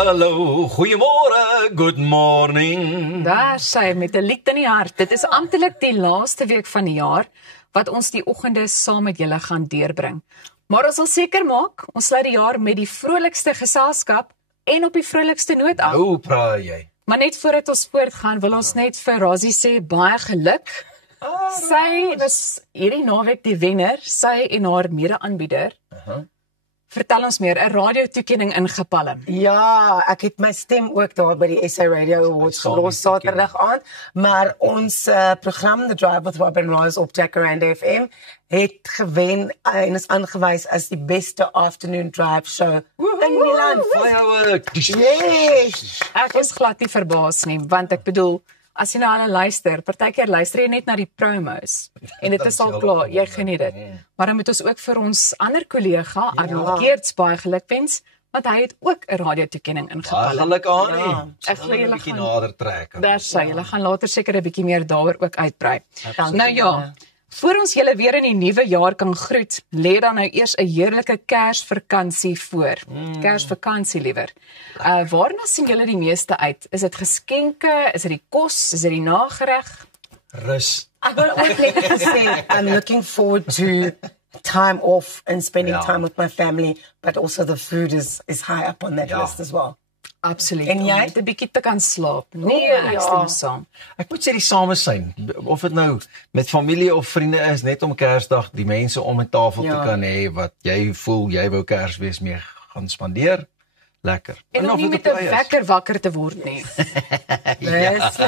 Hallo, goeiemôre, good morning. Daar sê met 'n lied in die hart. Dit is amptelik die laaste week van die jaar wat ons die oggende saam met julle gaan deurbring. Maar ons wil seker maak, ons sluit die jaar met die vrolikste geselskap en op die vrolikste noot af. Hoe praat jy? Maar net voordat ons voortgaan, wil ons net vir Rosie sê baie geluk. Sy was hierdie naweek die wenner, sy en haar mede-aanbieder. Vertel ons meer, 'n radiotoekenning ingepalm. Ja, ek het my stem ook daar by die SA Radio Awards gelos Saterdag aand, maar ons program The Drive with Robin Ross op Jacaranda FM het gewen en is aangewys as die beste afternoon drive show in die land. Yes! Ek is glad nie verbaas nie, want ek bedoel, as jy na hulle luister, partykeer luister jy net na die promos en dit is al klaar, jy geniet dit. Maar dan moet ons ook vir ons ander kollega, Arnold Geerts, baie geluk-wens, want hy het ook 'n radiotoekenning ingepalm. Geluk aan nie. Ek glo julle bietjie gaan nader trek. Daar sê julle gaan later seker 'n bietjie meer daaroor ook uitbrei. Nou ja, voor ons julle weer in die nuwe jaar kan groet, lê dan nou eers 'n heerlike Kersvakansie voor. Kersvakansie liewer. Waarna sien julle die meeste uit? Is dit geskenke? Is dit die kos? Is dit die nagereg? Rus. I've got one thing to say. I'm looking forward to time off and spending time with my family, but also the food is high up on that list as well. Absoluut. En jy? Om net 'n bietjie te kan slaap. Nee, ek stem saam. Ek moet sê die samesyn, of dit nou met familie of vriende is, net om Kersdag die mense om 'n tafel te kan hê wat jy voel jy wou Kersfees mee gaan spandeer. Lekker. En om nie met 'n wekker wakker te word nie. Yes.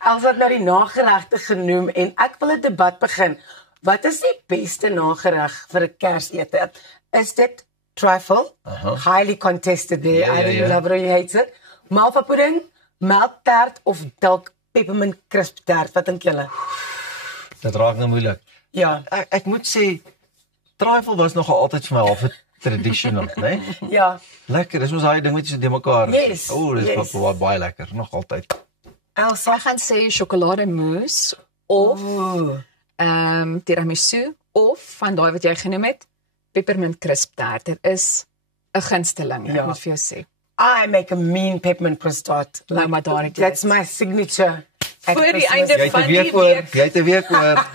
Als wat nou die nageregte genoem en ek wil 'n debat begin. Wat is die beste nagereg vir 'n Kersete? Is dit trifle? Highly contested there. I don't love it or you hate it. Malva pudding, melktert of dalk peppermint crisp tert? Wat dink julle? Dit raak nou moeilik. Ja. Ek moet sê trifle was nog altyd vir my half traditional, né? Ja. Lekker, dis mos daai ding met jy de mekaar. Yes, Dis baie lekker, nog altyd. Elsa Ek gaan sê sjokolademousse of tiramisu of van daai wat jy genoem het, peppermint crisp tart. Dit is 'n gunsteling, ek moet vir jou sê. I make a mean peppermint crisp tart. Nou maar daar het jy That's dit. my signature. at Voor die Christmas. einde Jy het 'n van die week oor, week. jy het 'n week oor.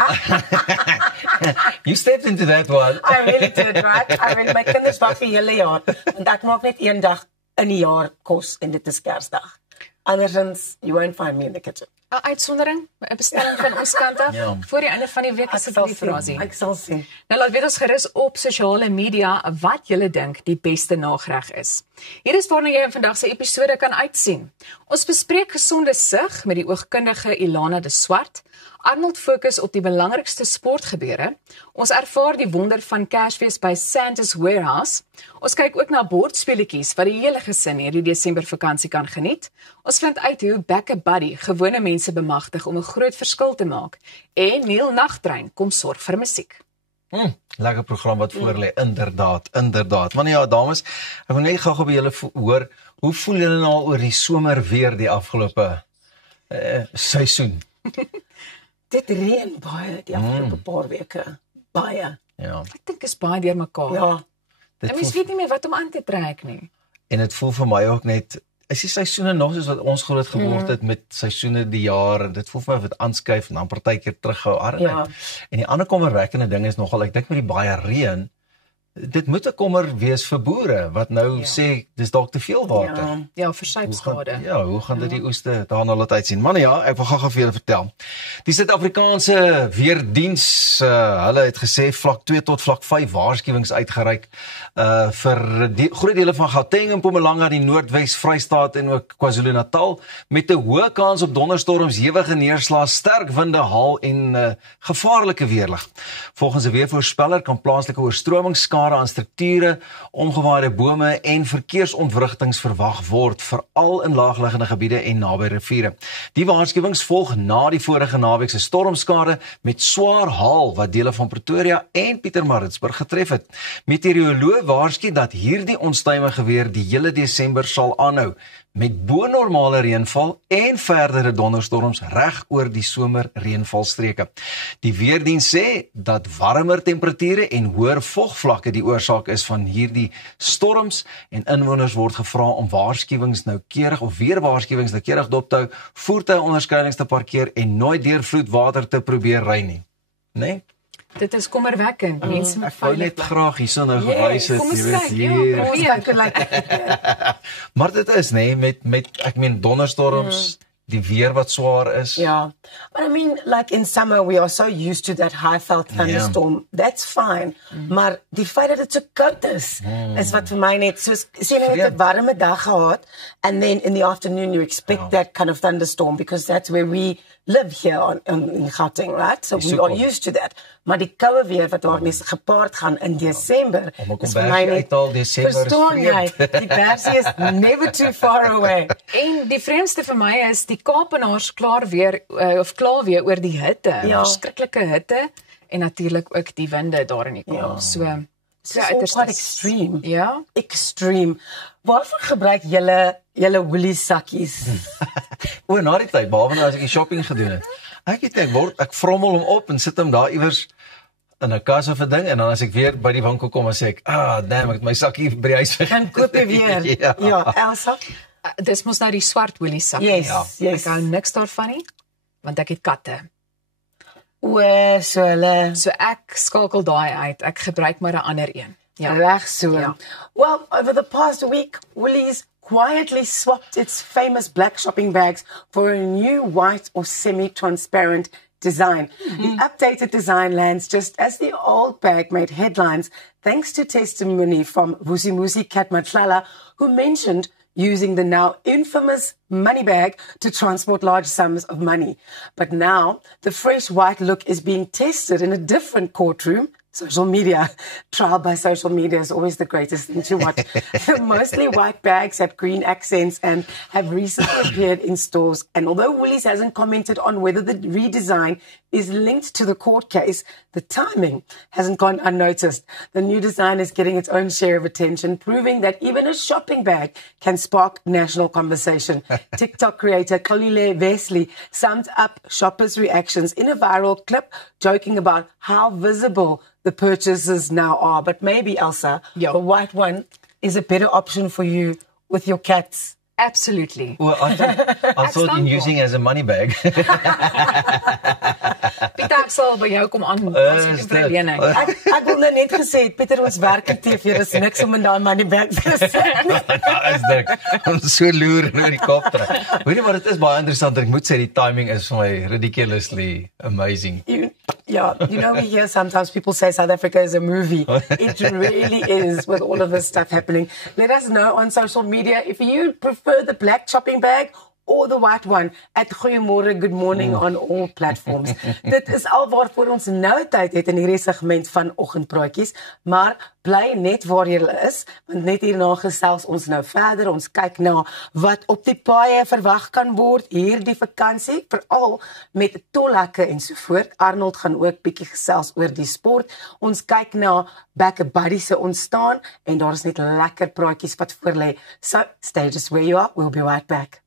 You stepped into that one. I really did, right? I really, my kinders wag vir hele jaar, want ek maak net een dag in die jaar kos en dit is Kersdag. Andersins, you won't find me in the kitchen. 'n Uitsondering, 'n bestelling van ons kant af, voor die einde van die week asseblief, Rosie. Ek sal sien. Nou laat weet ons gerus op sosiale media wat julle dink die beste nagereg is. Hier is waarna jy in vandag se episode kan uitsien. Ons bespreek gesonde sig met die oogkundige Ilana de Swart. Arnold fokus op die belangrikste sportgebeure. Ons ervaar die wonder van Kersfees by Santa's Warehouse. Ons kyk ook na bordspeletjies wat die hele gesin hierdie Desember vakansie kan geniet. Ons vind uit hoe Back a Buddy gewone mense bemagtig om 'n groot verskil te maak. En Neil Nagtrein kom sorg vir musiek. Lekker program wat voor lê, inderdaad. Maar ja, dames, ek wil net gou by julle hoor, hoe voel julle nou oor die somer weer die afgelope seisoen? Dit reën baie die afgelope paar weke. Baie. Ja. Ek dink is baie deurmekaar. Ja. Dit En mens weet nie meer wat om aan te trek nie. En dit voel vir my ook net, is die seisoene nog soos wat ons groot geword het met seisoene die jaar, en dit voel vir my of dit aanskuif en dan partykeer terughou. En die ander kommerwekkende ding is nogal, ek dink met die baie reën, dit moet 'n kommer wees vir boere wat nou sê dis dalk te veel water. Ja, versuipskade. Hoe gaan dit die oeste daarna laat uitsien? Man ja, ek wil gou vir julle vertel. Die Suid-Afrikaanse Weerdiens, hulle het gesê vlak 2 tot vlak 5 waarskuwings uitgereik vir groot dele van Gauteng en Mpumalanga, die Noordwes, Vrystaat en ook KwaZulu-Natal met 'n hoë kans op donderstorms, hewige neerslae, sterk winde, haal en gevaarlike weerlig. Volgens 'n weervoorspeller kan plaaslike oorstromings, skade aan strukture, omgewaaide bome en verkeersontwrigtings verwag word, veral in laagliggende gebiede en naby riviere. Die waarskuwings volg na die vorige naweek se stormskade met swaar haal wat dele van Pretoria en Pietermaritzburg getref het. Meteoroloë waarsku dat hierdie onstuimige weer die hele Desember sal aanhou, met bo-normale reënval en verdere donderstorms reg oor die somerreënvalstreke. Die weerdiens sê dat warmer temperature en hoër vogvlakke vlakke die oorsaak is van hierdie storms en inwoners word gevra om waarskuwings noukeurig of weer waarskuwings noukeurig dop te hou, voertuie onderskeidings te parkeer en nooit deur vloedwater te probeer ry nie. Nee? Dit is kommerwekkend. Mense moet Ek wou net graag hierso nou gewys het, kom ons jy weet kyk, hier. Ons kyk hoe lyk dit. Maar dit is met ek meen donderstorms, die weer wat swaar is. Yeah. But I mean, like in summer, we are so used to that high-felt thunderstorm. That's fine. Maar die feit dat dit so koud is wat vir my net soos, sien jy het 'n warme dag gehad, and then in the afternoon you expect that kind of thunderstorm, because that's where we live here in Gauteng, right? So we are used to that. Maar die koue weer wat daarmee gepaard gaan in Desember, is vir my net al Desember. Verstaan jy? Die bersie is never too far away. En die vreemdste vir my is die Kaapenaars klaar weer oor die hitte, verskriklike hitte en natuurlik ook die winde daar in die Kaap. So It's quite extreme. Ja. Extreme. Waarvoor gebruik julle Woolies sakkies? Na die tyd, behalwe as ek die shopping gedoen het. Ek vrommel hom op en sit hom daar iewers in 'n kas of 'n ding, en dan as ek weer by die winkel kom, dan sê ek, damn, ek het my sakkie by die huis vergeet. Dan koop jy weer. Ja, Elsa. Dis mos nou die swart Woolies sakkie. Yes. Ek hou niks daarvan nie, want ek het katte. So ek skakel daai uit. Ek gebruik maar 'n ander een. Ja. Reg so. Ja. Well, over the past week, Woolies quietly swapped its famous black shopping bags for a new white or semi-transparent design. The updated design lands just as the old bag made headlines, thanks to testimony from Vusimuzi Katmatlala, who mentioned using the now infamous money bag to transport large sums of money. But now, the fresh white look is being tested in a different courtroom. Social media. Trial by social media is always the greatest thing to watch. The mostly white bags have green accents and have recently appeared in stores. And although Woolies hasn't commented on whether the redesign is linked to the court case, the timing hasn't gone unnoticed. The new design is getting its own share of attention, proving that even a shopping bag can spark national conversation. TikTok creator Kolile Wesley summed up shoppers' reactions in a viral clip, joking about how visible the purchases now are. But maybe, Elsa, the white one is a better option for you with your cats. Absolutely. Well, I thought in using as a money bag. Pieter, ek sal by jou kom aan as ek 'n verlening. Ek wil nou net gesê het, Pieter, ons werk in TV, daar is niks om in daai money bag te sit. Daar is dit. Ons so loer oor die kop trek. Weet jy wat, dit is baie interessant. Ek moet sê die timing is vir my ridiculously amazing. You know, we hear sometimes people say South Africa is a movie. It really is, with all of this stuff happening. Let us know on social media if you prefer the black shopping bag or the white one at Goeiemorgen, Good Morning on all platforms. Dit is al waarvoor ons nou tyd het in hierdie segment van Oggendpraatjies, maar bly net waar jy is, want net hierna gesels ons nou verder. Ons kyk na wat op die paaie verwag kan word hierdie vakansie, veral met tolhekke en so voort. Arnold gaan ook bietjie gesels oor die sport. Ons kyk na Back a Buddy se ontstaan en daar is net lekker praatjies wat voor lê. So, stay just where you are. We'll be right back.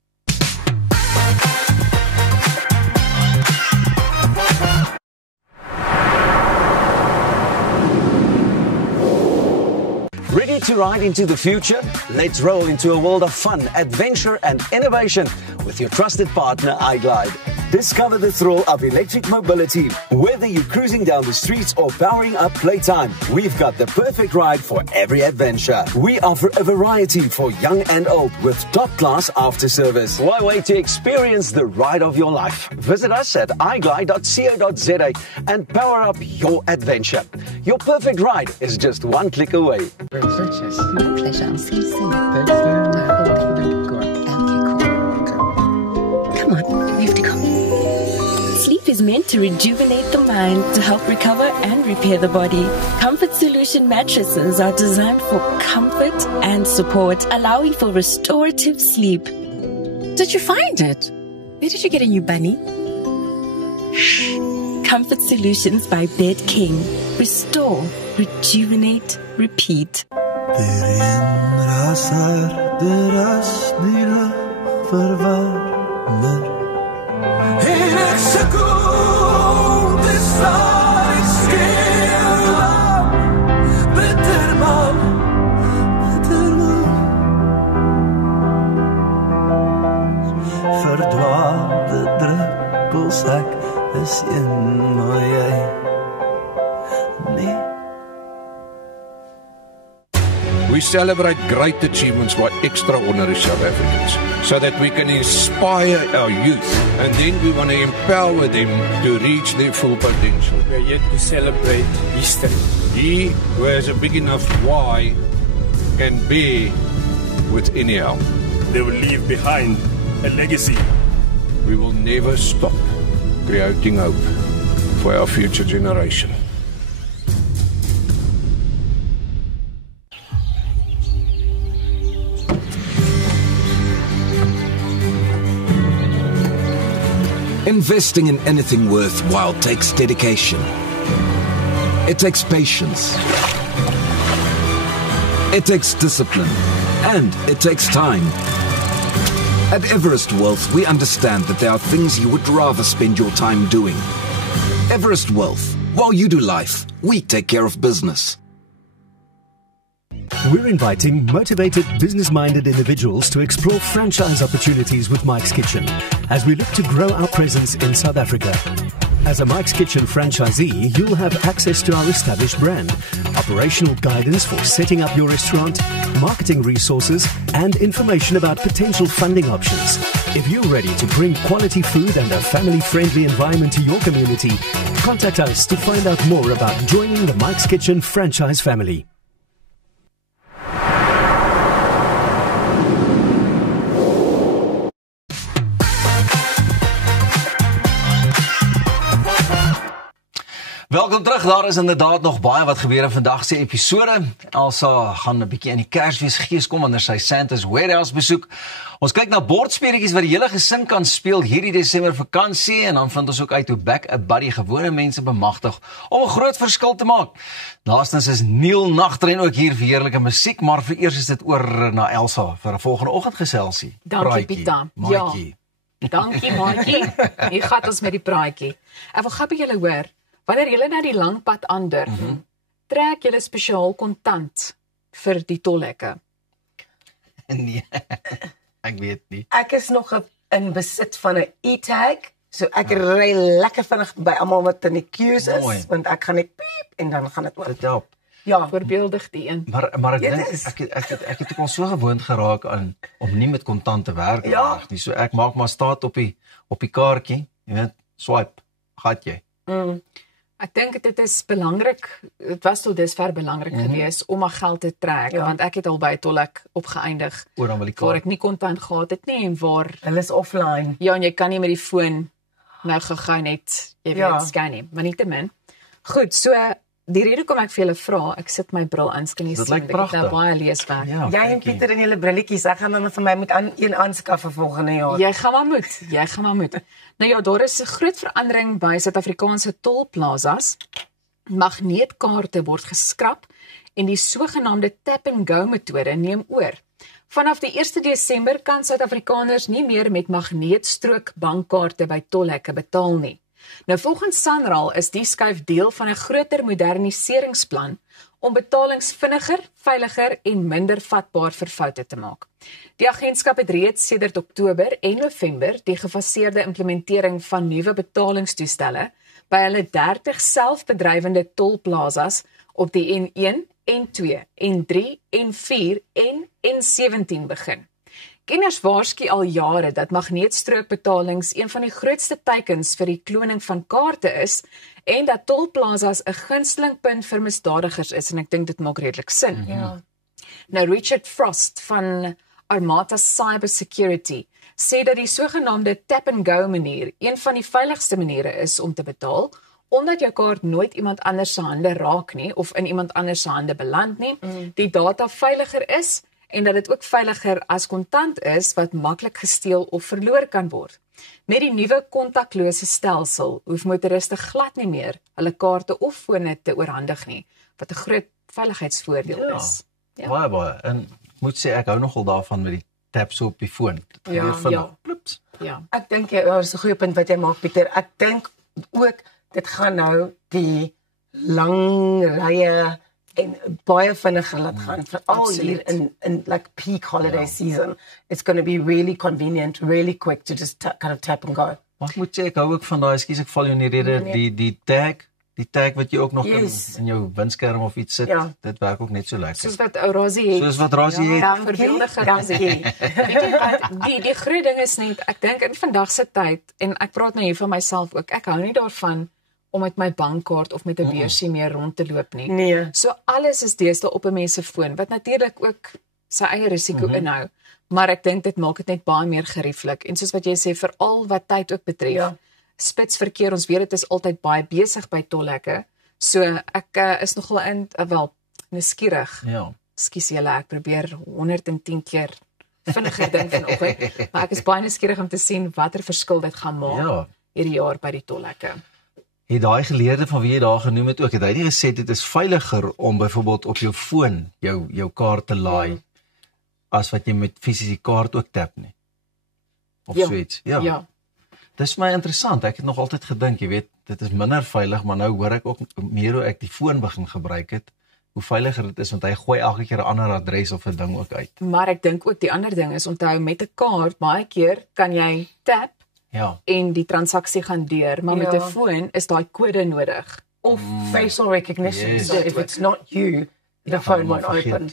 Ready to ride into the future? Let's roll into a world of fun, adventure and innovation with your trusted partner, iGlide. Discover the thrill of electric mobility. Whether you're cruising down the streets or powering up playtime, we've got the perfect ride for every adventure. We offer a variety for young and old with top-class after-service. Why wait to experience the ride of your life? Visit us at iglide.co.za and power up your adventure. Your perfect ride is just one click away. My pleasure. I'll see you soon. Thanks, Come on, we have to go. Sleep is meant to rejuvenate the mind, to help recover and repair the body. Comfort Solution mattresses are designed for comfort and support, allowing for restorative sleep. Did you find it? Where did you get a new bunny? Shh. Comfort Solutions by Bed King. Restore, rejuvenate, repeat. Seconde sta ik stil, was een maar jy nee. We celebrate great achievements by extraordinary South Africans so that we can inspire our youth, and then we want to empower them to reach their full potential. We are yet to celebrate history. He who has a big enough why can bear with any how. They will leave behind a legacy. We will never stop creating hope for our future generation. Investing in anything worthwhile takes dedication. It takes patience. It takes discipline. And it takes time. At Everest Wealth, we understand that there are things you would rather spend your time doing. Everest Wealth. While you do life, we take care of business. We're inviting motivated, business-minded individuals to explore franchise opportunities with Mike's Kitchen as we look to grow our presence in South Africa. As a Mike's Kitchen franchisee, you'll have access to our established brand, operational guidance for setting up your restaurant, marketing resources, and information about potential funding options. If you're ready to bring quality food and a family-friendly environment to your community, contact us to find out more about joining the Mike's Kitchen franchise family. Welkom terug, daar is inderdaad nog baie wat gebeur in vandag se episode. Elsa gaan 'n bietjie in die Kersfees gees kom wanneer sy Santa's Warehouse besoek. Ons kyk na bordspeletjies wat die hele gesin kan speel hierdie Desember vakansie en dan vind ons ook uit hoe Back a Buddy gewone mense bemagtig om 'n groot verskil te maak. Laastens is Neil Nagtrein ook hier vir heerlike musiek, maar vir eers is dit oor na Elsa vir 'n volgende oggendgeselsie. Dankie Pieter. Ja. Dankie Maatjie. Hier gaan ons met die praatjie. Ek wil gou by julle hoor. Wanneer julle na die lang pad aandurf, trek julle spesiaal kontant vir die tolhekke? Nee, ek weet nie. Ek is nog in besit van 'n e-tag, so ek ry lekker vinnig by almal wat in die queues is, Mooi. want ek gaan net piep en dan gaan dit oop. Dit help. Ja, Voorbeeldig die een. Maar ek Dit dink is- ek het ook al so gewoond geraak aan om nie met kontant te werk Ja. nie. So ek maak maar staat op die kaartjie, jy weet, swipe, gat jy. Ek dink dit is belangrik, dit was tot dusver belangrik geweest om my geld te trek, Ja. want ek het al by 'n tolhek opgeëindig Oor dan wil die waar kaart. ek nie kontant gehad het nie en waar, hulle is offline. ja, en jy kan nie met die foon nou gou net, jy weet, Ja. scan nie, maar nietemin. Goed, so die rede kom ek vir julle vra, ek sit my bril aan, kan jy Dit sien, lyk ek het nou pragtig. baie leeswerk. Ja, Jy en dankie. Pieter en julle brilletjies, ek gaan dan vir my moet een aanskaf vir volgende jaar. Jy gaan maar moet. Nou ja, daar is 'n groot verandering by Suid-Afrikaanse tolplazas. Magneetkaarte word geskrap en die sogenaamde tap and go metode neem oor. Vanaf die 1 Desember kan Suid-Afrikaners nie meer met magneetstrook bankkaarte by tolhekke betaal nie. Nou volgens SANRAL is die skuif deel van 'n groter moderniseringsplan om betalings vinniger, veiliger en minder vatbaar vir foute te maak. Die agentskap het reeds sedert Oktober en November die gefaseerde implementering van nuwe betalingstoestelle by hulle 30 selfbedrywende tolplazas op die N1, N2, N3, N4 en N17 begin. Kenners waarsku al jare dat magneetstrookbetalings een van die grootste teikens vir die kloning van kaarte is en dat tolplazas 'n gunsteling punt vir misdadigers is en ek dink dit maak redelik sin. Ja. Nou Richard Frost van Armata Cyber Security sê dat die sogenaamde tap and go manier een van die veiligste maniere is om te betaal, omdat jou kaart nooit iemand anders se hande raak nie of in iemand anders se hande beland nie, die data veiliger is en dat dit ook veiliger as kontant is wat maklik gesteel of verloor kan word. Met die nuwe kontaklose stelsel hoef motoriste glad nie meer hulle kaarte of fone te oorhandig nie, wat 'n groot veiligheidsvoordeel is. Ja. Baie. En moet sê ek hou nogal daarvan met die tap so op die foon. Dit gaan Ja, weer vinnig. ja. Ploeps. Ja. Ek dink ja, dis 'n goeie punt wat jy maak, Pieter. Ek dink ook dit gaan nou die lang rye en baie vinniger laat gaan veral hier in like peak holiday season. It's going to be really convenient, really quick to just kind of tap and go. Maar ek moet sê, ek hou ook van daai, ekskuus ek val jou in die rede, die tag wat jy ook nog in jou windskerm of iets sit, dit werk ook net so lekker. Soos wat ou Rasie het. Soos wat Rasie het. Verbeeldige Rasie. Die groot ding is net, ek dink in vandag se tyd, en ek praat nou hier van myself ook, ek hou nie daarvan om met my bankkaart of met 'n beursie meer rond te loop nie. Nee. So alles is deesdae op 'n mens se foon, wat natuurlik ook sy eie risiko inhou. Maar ek dink dit maak dit net baie meer gerieflik. En soos wat jy sê, veral wat tyd ook betref, spitsverkeer, ons weet dit is altyd baie besig by tolhekke. So ek is nogal nuuskierig. Ja. Ekskuus julle, ek probeer 110 keer vinniger dink vanoggend, maar ek is baie nuuskierig om te sien watter verskil dit gaan maak hierdie jaar by die tolhekke. Het daai geleerde van wie jy daar genoem het ook, het hy nie gesê dit is veiliger om byvoorbeeld op jou foon jou kaart te laai as wat jy met fisiese kaart ook tap nie? Of so iets. Ja. Dis my interessant. Ek het nog altyd gedink, jy weet, dit is minder veilig, maar nou hoor ek ook meer hoe ek die foon begin gebruik het, hoe veiliger dit is, want hy gooi elke keer 'n ander adres of 'n ding ook uit. Maar ek dink ook die ander ding is, onthou met 'n kaart, baie keer kan jy tap en die transaksie gaan deur, maar met 'n foon is daai kode nodig. Of facial recognition, so if it's not you, the phone won't open.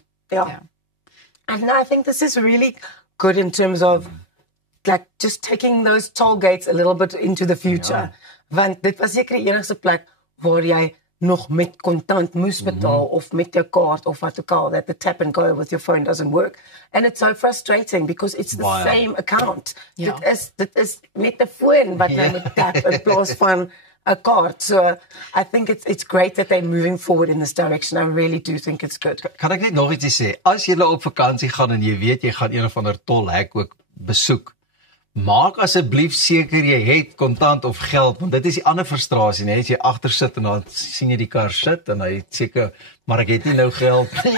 And I think this is really good in terms of like just taking those toll gates a little bit into the future. Want dit was seker die enigste plek waar jy nog met kontant moes betaal of met jou kaart of wat ook al, that the tap and go with your phone doesn't work. And it's so frustrating because it's the same account. Dit is met 'n foon wat jy moet tap in plaas van 'n kaart. So I think it's great that they're moving forward in this direction. I really do think it's good. Kan ek net nog ietsie sê? As jy op vakansie gaan en jy weet jy gaan een of ander tolhek ook besoek, maak asseblief seker jy het kontant of geld, want dit is die ander frustrasie, nee, as jy agter sit en dan sien jy die kar sit en hy seker, maar ek het nie nou geld nie.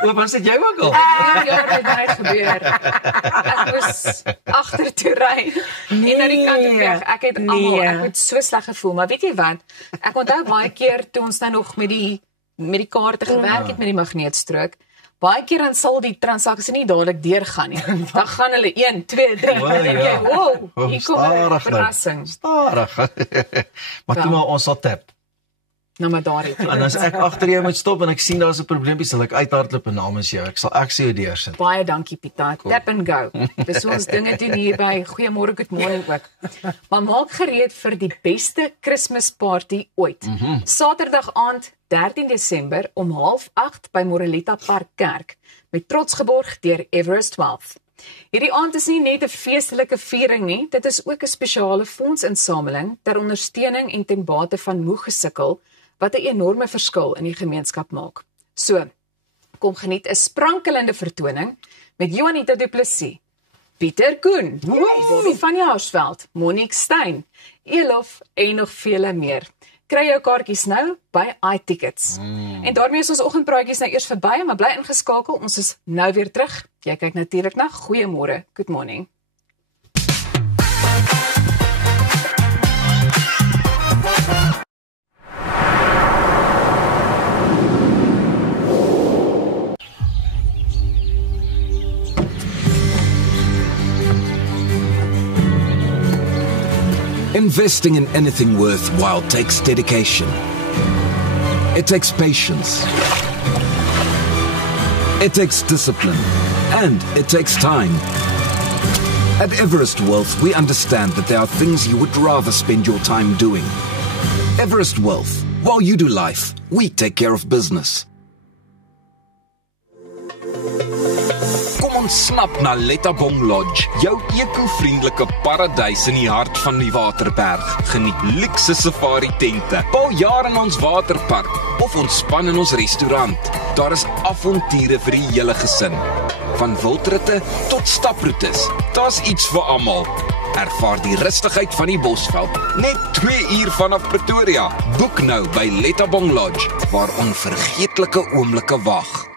Oop, was dit jou ook al? Ja, dit het gebeur. Ek was agter toe ry en na die kant toe weg. Ek het ek het so sleg gevoel, maar weet jy wat? Ek onthou baie keer toe ons nou nog met die kaarte gewerk het met die magneetstrook. Baie keer dan sal die transaksie nie dadelik deurgaan nie. Dan gaan hulle 1, 2, 3 en dan jy, wow, hier kom 'n verrassing. Stadig. Maar toe maar ons sal tap. Nou maar daar het. En as ek agter jou moet stop en ek sien daar's 'n probleempie, sal ek uithardloop en namens jou. Ek sal jou deursit. Baie dankie Pieter. Cool. Tap and go. Dis ons dinge doen hier by Goeiemôre Goeiemôre ook. Maar maak gereed vir die beste Kersparty ooit. Saterdag aand 13 Desember om 7:30 by Moreletta Park Kerk, met trots geborg deur Everest Wealth. Hierdie aand is nie net 'n feestelike viering nie, dit is ook 'n spesiale fondsinsameling ter ondersteuning en ten bate van moeg gesukkel, wat 'n enorme verskil in die gemeenskap maak. So, kom geniet 'n sprankelende vertoning met Juanita Du Plessis, Pieter Koen, Bobby van Jaarsveld, Monique Steyn, Elof en nog vele meer. Kry jou kaartjies nou by iTickets. En daarmee is ons oggendpraatjies nou eers verby, maar bly ingeskakel, ons is nou weer terug. Jy kyk natuurlik na Goeiemôre, good morning. Investing in anything worthwhile takes dedication. It takes patience. It takes discipline. And it takes time. At Everest Wealth, we understand that there are things you would rather spend your time doing. Everest Wealth. While you do life, we take care of business. Ontsnap na Lettabong Lodge, jou eco-vriendelike paradys in die hart van die Waterberg. Geniet luukse safari tente, bou jaar in ons waterpark of ontspan in ons restaurant. Daar is avonture vir die hele gesin. Van wildritte tot staproetes, daar's iets vir almal. Ervaar die rustigheid van die Bosveld, net 2 uur vanaf Pretoria. Boek nou by Lettabong Lodge, waar onvergeetlike oomblikke wag.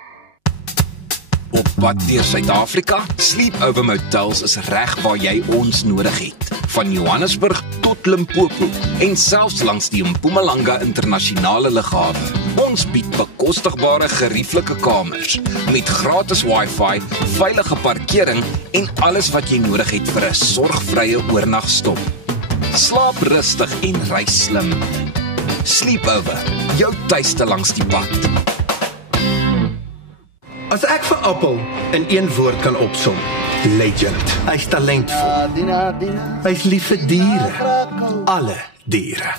Op pad deur Suid-Afrika, Sleepover Motels is reg waar jy ons nodig het. Van Johannesburg tot Limpopo en selfs langs die Mpumalanga internasionale lughawe. Ons bied bekostigbare gerieflike kamers met gratis Wi-Fi, veilige parkering en alles wat jy nodig het vir 'n sorgvrye oornagstop. Slaap rustig en ry slim. Sleepover, jou tuiste langs die pad. As ek vir Appel in een woord kan opsom, legend. Hy's talentvol. Hy's lief vir diere. Alle diere.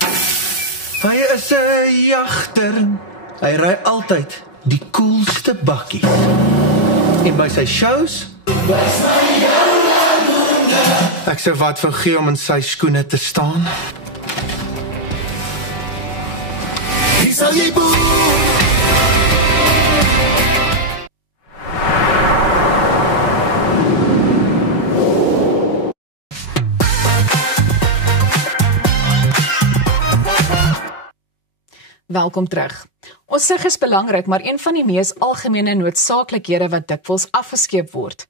Hy is 'n jagter. Hy ry altyd die coolste bakkies. En by sy shows ek sou wat van gee om in sy skoene te staan. Welkom terug. Ons sig is belangrik, maar een van die mees algemene noodsaaklikhede wat dikwels afgeskeep word.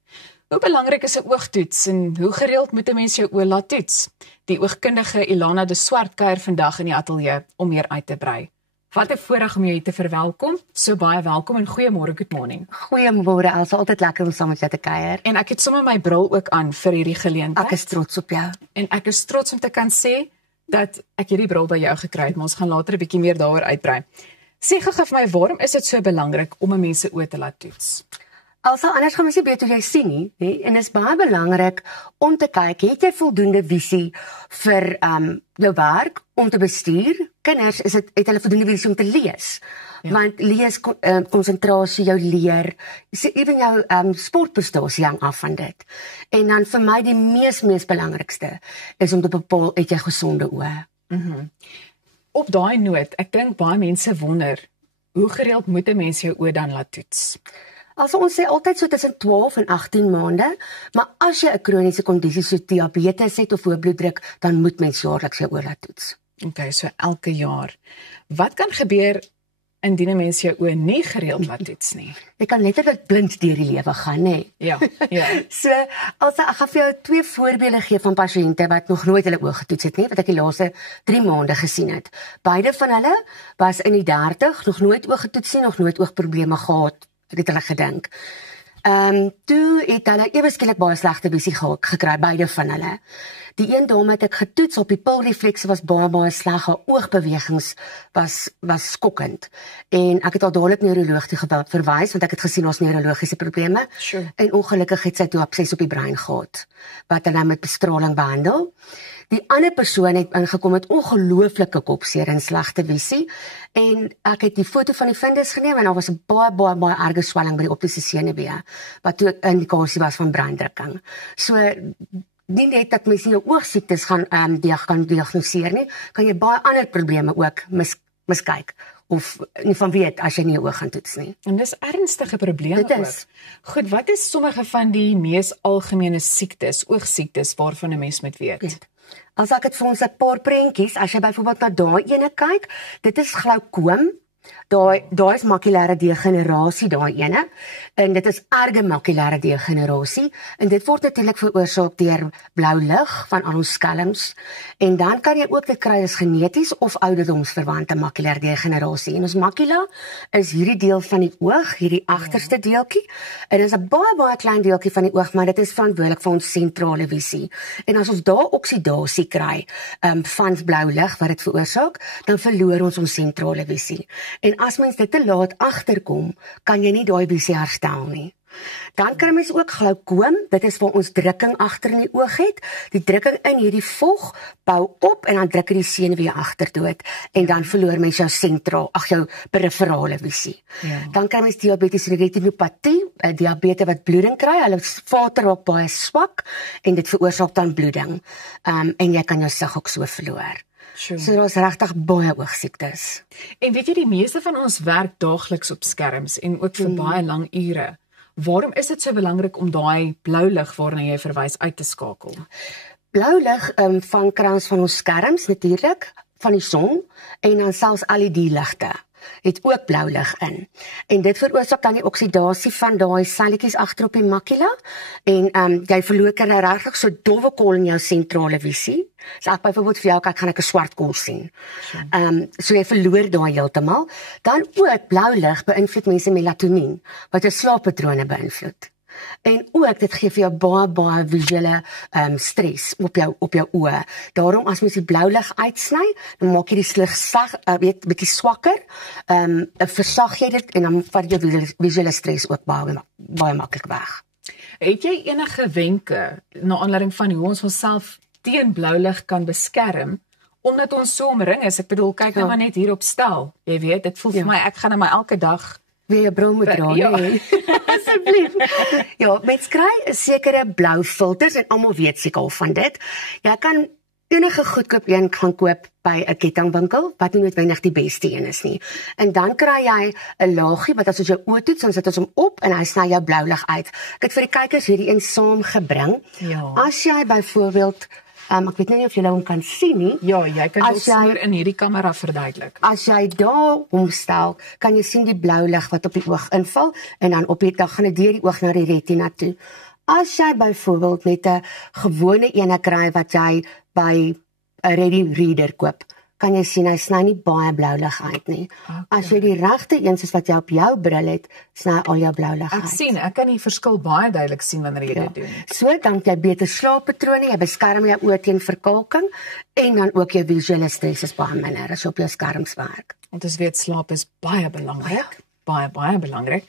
Hoe belangrik is 'n oogtoets en hoe gereeld moet 'n mens jou oë laat toets? Die oogkundige Ilana de Swart kuier vandag in die ateljee om meer uit te brei. Wat 'n voorreg om jou hier te verwelkom. So baie welkom en goeiemôre, good morning. Goeiemôre, Elsa, altyd lekker om saam met jou te kuier. En ek het sommer my bril ook aan vir hierdie geleentheid. Ek is trots op jou. En ek is trots om te kan sê dat ek hierdie bril by jou gekry het, maar ons gaan later 'n bietjie meer daaroor uitbrei. Sê gou vir my, waarom is dit so belangrik om 'n mens se oë te laat toets? Also anders gaan mens nie weet hoe jy sien nie, en dit is baie belangrik om te kyk, het jy voldoende visie vir jou werk om te bestuur? Kinders het hulle voldoende visie om te lees. Ja. Want lees konsentrasie, jou leer, ewen jou sportprestasie hang af van dit. En dan vir my die mees belangrikste is om te bepaal, het jy gesonde oë. Op daai noot, ek dink baie mense wonder, hoe gereeld moet 'n mens jou oë dan laat toets? Also ons sê altyd so tussen 12 en 18 maande, maar as jy 'n kroniese kondisie so diabetes het of hoë bloeddruk, dan moet mens jaarliks jou oë laat toets. Okay, so elke jaar. Wat kan gebeur indien 'n mens jou oë nie gereeld laat toets nie? Jy kan letterlik blind deur die lewe gaan, nê? Ja. So, also ek gaan vir jou 2 voorbeelde gee van pasiënte wat nog nooit hulle oë getoets het nie, wat ek die laaste 3 maande gesien het. Beide van hulle was in die 30, nog nooit oog getoets nie, nog nooit oogprobleme gehad, het hulle gedink. Toe het hulle ewe skielik baie slegte visie gekry, beide van hulle. Die een dame het ek getoets, op die pupilreflekse was baie sleg, haar oogbewegings was skokkend. En ek het al dadelik neuroloog toe verwys, want ek het gesien ons neurologiese probleme. Sure. En ongelukkig het sy toe abses op die brein gehad, wat hulle met bestraling behandel. Die ander persoon het ingekom met ongelooflike kopseer en slegte visie, en ek het die foto van die fundus geneem, en daar was 'n baie erge swelling by die optiese senuwee, wat toe 'n indikasie was van breindrukking. So, nie net dat mens nie jou oogsiektes gaan diagnoseer nie, kan jy baie ander probleme ook miskyk, of nie van weet as jy nie jou oog gaan toets nie. En dis ernstige probleme Dit is. ook. Goed, wat is sommige van die mees algemene siektes, oogsiektes, waarvan 'n mens moet weet? As ek het vir ons 'n paar prentjies, as jy byvoorbeeld na daai ene kyk, dit is glaukoom. Daai is makulêre degenerasie, daai ene, en dit is erge makulêre degenerasie, en dit word natuurlik veroorsaak deur blou lig van al ons skelms, en dan kan jy ook dit kry as geneties of ouderdomsverwante makulêre degenerasie. En ons makula is hierdie deel van die oog, hierdie agterste deeltjie, en dit is 'n baie klein deeltjie van die oog, maar dit is verantwoordelik vir ons sentrale visie. En as ons daar oksidasie kry van blou lig wat dit veroorsaak, dan verloor ons sentrale visie. En as mens dit te laat agterkom, kan jy nie daai visie herstel nie. Dan kan mens ook glaukoom, dit is waar ons drukking agter in die oog het. Die drukking in hierdie vog bou op en dan druk die senuwee agterdood en dan verloor mens jou periferale visie. Ja. Dan kan mens diabetes retinopatie, diabetes wat bloeding kry, hulle vater raak baie swak en dit veroorsaak dan bloeding. En jy kan jou sig ook so verloor. Sure. So daar's regtig baie oogsiektes. En weet jy, die meeste van ons werk daagliks op skerms en ook vir baie lang ure. Waarom is dit so belangrik om daai blou lig waarna jy verwys uit te skakel? Blou lig van krans van ons skerms natuurlik, van die son en dan selfs LED-ligte het ook blou lig in. En dit veroorsaak dan die oksidasie van daai selletjies agter op die makula en jy verloor regtig so dowwe kol in jou sentrale visie. So ek byvoorbeeld vir jou kyk, gaan ek 'n swart kol sien. So jy verloor daai heeltemal. Dan ook blou lig beïnvloed mense melatonien wat jou slaappatrone beïnvloed. En ook, dit gee vir jou baie visuele stres op jou oë. Daarom, as mens die blou lig uitsny, dan maak jy die lig bietjie swakker, versag jy dit, en dan vat jy visuele stres ook baie maklik weg. Het jy enige wenke, na aanleiding van hoe ons onsself teen blou lig kan beskerm, omdat ons so omring is? Ek bedoel, kyk nou maar net hier op stel, jy weet, dit voel vir my, ek gaan my elke dag weer jou bril moet dra, nee. Asseblief. Ja, mens kry 'n sekere blou filters, en almal weet seker al van dit. Jy kan enige goedkoop een gaan koop by 'n kettingwinkel, wat nie noodwendig die beste een is nie. En dan kry jy 'n laagie, wat as ons jou oë toets, dan sit ons hom op, en hy sny jou blou lig uit. Ek het vir die kykers hierdie een saamgebring. Ja. As jy byvoorbeeld, ek weet nie of julle hom kan sien nie. Ja, jy kan dit sommer in hierdie kamera verduidelik. As jy daar omstel, kan jy sien die blou lig wat op die oog inval, en dan dan gaan dit deur die oog na die retina toe. As jy byvoorbeeld met 'n gewone ene kry wat jy by 'n Ready Reader koop, kan jy sien hy sny nie baie blou lig uit nie. Okay. As jy die regte een soos wat jy op jou bril het, sny al jou blou lig uit. Ek sien, ek kan die verskil baie duidelik sien wanneer jy dit doen. So dan jy beter slaappatrone, jy beskerm jou oë teen verkalking, en dan ook jou visuele stres is baie minder as jy op jou skerms werk. Want ons weet slaap is baie belangrik, baie belangrik.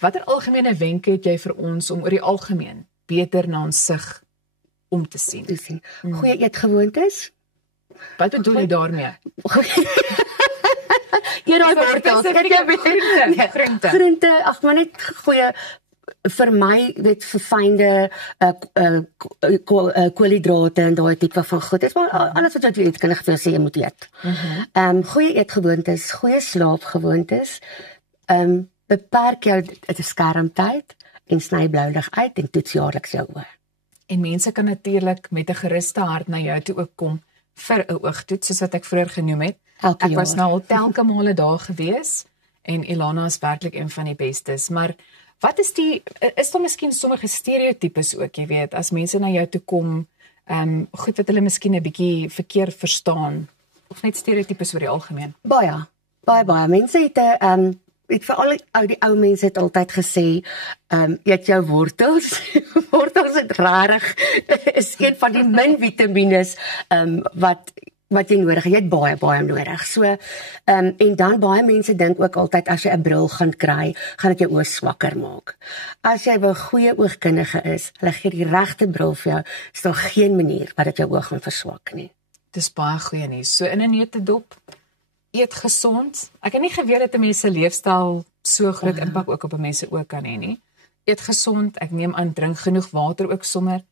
Watter algemene wenke het jy vir ons om oor die algemeen beter na ons sig om te sien? Goeie eetgewoontes. Wat bedoel jy daarmee? Jy daai wortels, groente, ag maar net goeie, vir my, weet, verfynde koolhidrate en daai tipe van goed. Dit is maar alles wat jy eetkundig vir sê jy moet eet. Goeie eetgewoontes, goeie slaapgewoontes, beperk jou skermtyd en sny blou lig uit en toets jaarliks jou oë. En mense kan natuurlik met 'n geruste hart na jou toe ook kom vir 'n oogtoets, soos wat ek vroeër genoem het. Ek was nou al telke male daar gewees, en Ilana is werklik een van die bestes. Maar wat is daar miskien sommige stereotypes ook, jy weet, as mense na jou toe kom, goed wat hulle miskien 'n bietjie verkeerd verstaan, of net stereotypes oor die algemeen? Baie. Mense het veral die ou mense het altyd gesê, eet jou wortels. Wortels het rarig, is een van die min vitamines wat jy nodig het. Jy het baie nodig. So, en dan baie mense dink ook altyd, as jy 'n bril gaan kry, gaan dit jou oë swakker maak. As jy 'n goeie oogkundige is, hulle gee die regte bril vir jou, is daar geen manier wat dit jou oog gaan verswak nie. Dis baie goeie nuus. So in 'n neutedop, eet gesond. Ek het nie geweet dat 'n mens se leefstyl so groot impak ook op 'n mens se oë kan hê nie. Eet gesond, ek neem aan, drink genoeg water ook sommer,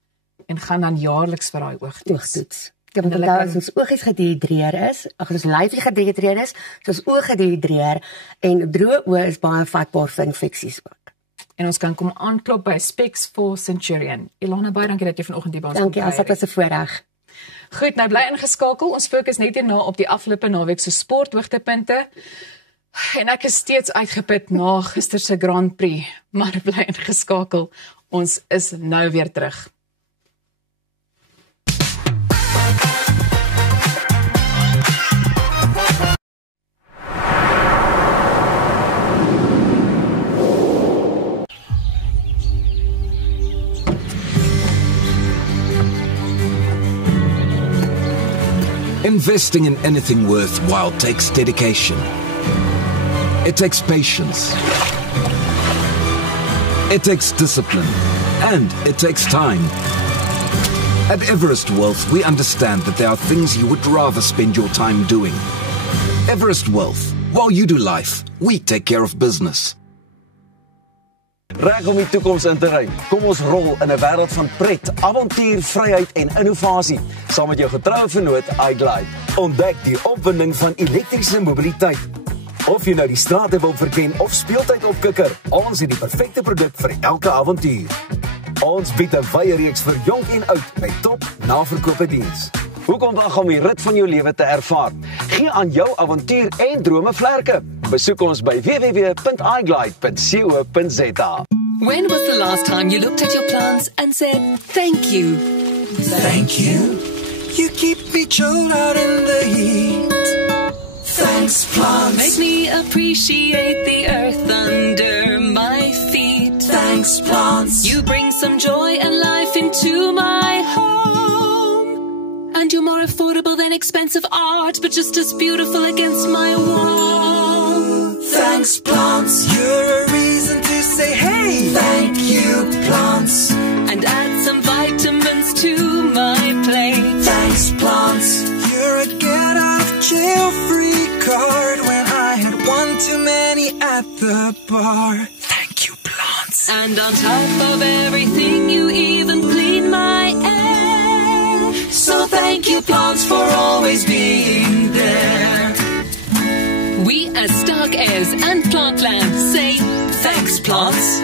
en gaan dan jaarliks vir daai oogtoets. Ja, want as ons oogies gedehidreer is, as ons lyfie gedehidreer is, soos oë gedehidreer, en droë oë is baie vatbaar vir infeksies ook. En ons kan kom aanklop by Specs for Centurion. Ilana, baie dankie dat jy vanoggend hier by ons Dankie, as dit was 'n voorreg. Goed, nou bly ingeskakel. Ons fokus net hierna op die afgelope naweek se sporthoogtepunte. En ek is steeds uitgeput na gister se Grand Prix, maar bly ingeskakel. Ons is nou weer terug. Investing in anything worthwhile takes dedication. It takes patience. It takes discipline. And it takes time. At Everest Wealth, we understand that there are things you would rather spend your time doing. Everest Wealth. While you do life, we take care of business. Reg om die toekoms in te ry. Kom ons rol in 'n wêreld van pret, avontuur, vryheid en innovasie. Saam met jou getroue vennoot iGlide. Ontdek die opwinding van elektriese mobiliteit. Of jy nou die strate wil verken of speeltyd opkikker, ons het die perfekte produk vir elke avontuur. Ons bied 'n wye reeks vir jonk en oud met top naverkope diens. Hoekom wag om die rit van jou lewe te ervaar? Gee aan jou avontuur en drome vlerke. Besoek ons by www.iglide.co.za. When was the last time you looked at your plants and said, thank you? Thank you. You keep me chilled out in the heat. Thanks, plants. Make me appreciate the earth under my feet. Thanks, Thanks, plants. You bring some joy and life into my home. And you're more affordable than expensive art, but just as beautiful against my wall. Thanks, plants. You're a reason to say, hey, thank you, plants. And add some vitamins to my plate. Thanks, plants. You're a get out of jail free card when I had one too many at the bar. Thank you, plants. And on top of everything, you even clean my air. So thank you, plants, for always being there. We as Stark Airs and Plantland say thanks, plants.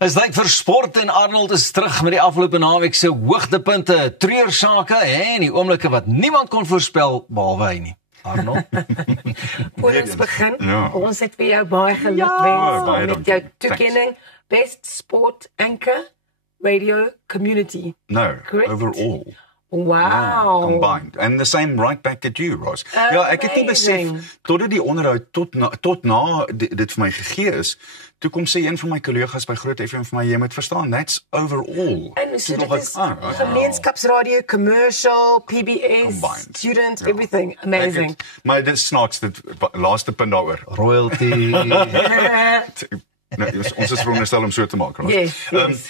Is tyd vir sport en Arnold is terug met die afgelope naweek se hoogtepunte, treursake en die oomblikke wat niemand kon voorspel behalwe hy nie. Arnold. Voor ons begin, ons het vir jou baie Ja, gelukwens baie met dankie. jou toekenning Best Sport Anchor Radio Community. No, Correct. overall. Wow. Combined. And the same right back at you, Ross. Ja, ek het nie besef, totdat die onderhoud tot na dit vir my gegee is, toe kom sê een van my kollegas by Groot FM vir my, jy moet verstaan, that's overall. En so dit is gemeenskapsradio, commercial, PBS, Combined. student, everything. Amazing. Maar dit snaaks, dit laaste punt daaroor. Royalty. Ons is veronderstel om so te maak, Ross. Yes.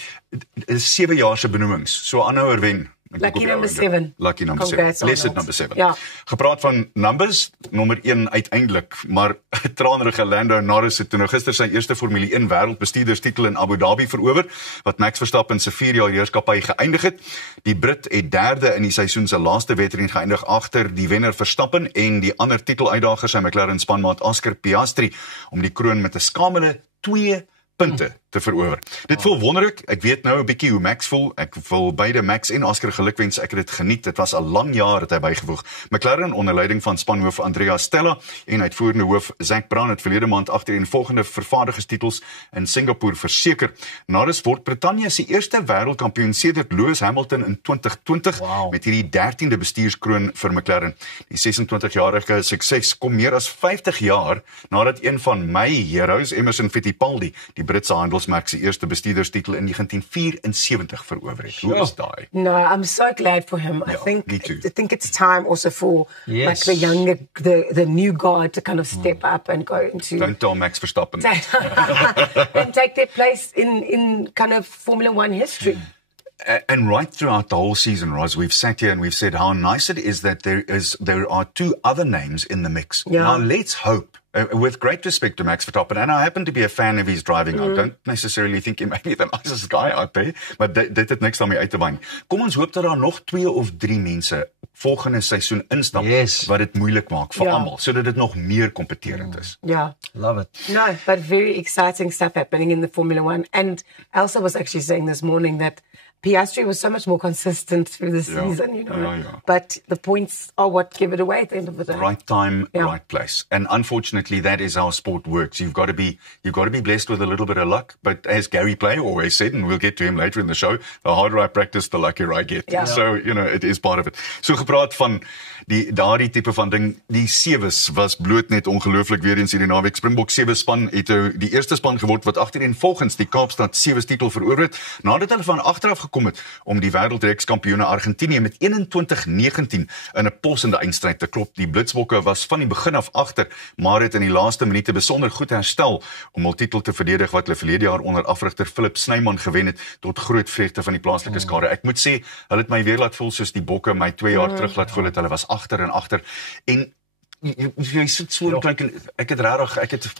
7 jaar se benoemings. So aanhouer wen. Lucky number 7. Lucky number 7. Congrats, Blessed Arnold. number 7. Ja. Gepraat van numbers, nommer 1 uiteindelik, maar tranerige Lando Norris het toe nou gister sy eerste Formule 1 wêreldbestuurderstitel in Abu Dhabi verower, wat Max Verstappen se 4 jaar heerskappy geëindig het. Die Brit het derde in die seisoen se laaste wedren geëindig agter die wenner Verstappen en die ander titeluitdager sy McLaren spanmaat Oscar Piastri om die kroon met 'n skamele 2 punte te verower. Dit voel wonderlik. Ek weet nou 'n bietjie hoe Max voel. Ek wil beide Max en Oscar gelukwens. Ek het dit geniet. Dit was 'n lang jaar het hy bygevoeg. McLaren onder leiding van spanhoof Andrea Stella en uitvoerende hoof Zak Brown het verlede maand agtereenvolgende vervaardigerstitels in Singapore verseker. Norris word Brittanje se eerste wêreldkampioen sedert Lewis Hamilton in 2020 met hierdie 13de bestuurskroon vir McLaren. Die 26-jarige sukses kom meer as 50 jaar nadat een van my heroes, Emerson Fittipaldi, die Britse handelsmerk se eerste bestuurderstitel in 1974 verower het. Hoe is daai? No, I'm so glad for him. I think it's time also for Yes. like the younger, the new guard to kind of step up and go into Don't tell Max Verstappen. and take their place in kind of Formula One history. And right throughout the whole season, Roz, we've sat here and we've said how nice it is that there are 2 other names in the mix. Yeah. Now let's hope, with great respect to Max Verstappen, and I happen to be a fan of his driving. I don't necessarily think he may be the nicest guy out there, but dit het niks daarmee uit te wyn. Kom ons hoop dat daar nog 2 of 3 mense volgende seisoen instap wat dit moeilik maak vir Ja. almal, sodat dit nog meer kompeterend is. Yeah. Love it. No, but very exciting stuff happening in the Formula One. And Elsa was actually saying this morning that Piastri was so much more consistent through the season, you know. Yeah. But the points are what give it away at the end of the day. Right time, right place. And unfortunately, that is how sport works. You've got to be blessed with a little bit of luck. But as Gary Player always said, and we'll get to him later in the show, the harder I practice, the luckier I get. Yeah. So, you know, it is part of it. So gepraat van daardie tipe van ding, die sewes was bloot net ongelooflik weer eens hierdie naweek. Springbok sewe span het die eerste span geword wat agtereenvolgens die Kaapstad sewe titel verower het, nadat hulle van agteraf gekom het om die wêreldrekskampioene Argentinië met 21-19 in 'n possende eindstryd te klop. Die Blitsbokke was van die begin af agter, maar het in die laaste minute besonder goed herstel om hul titel te verdedig wat hulle verlede jaar onder afrigter Philip Snyman gewen het tot groot vreugde van die plaaslike skare. Ek moet sê, hulle het my weer laat voel soos die Bokke my 2 jaar terug laat voel het. Hulle was agter en agter en jy sit so kyk en ek het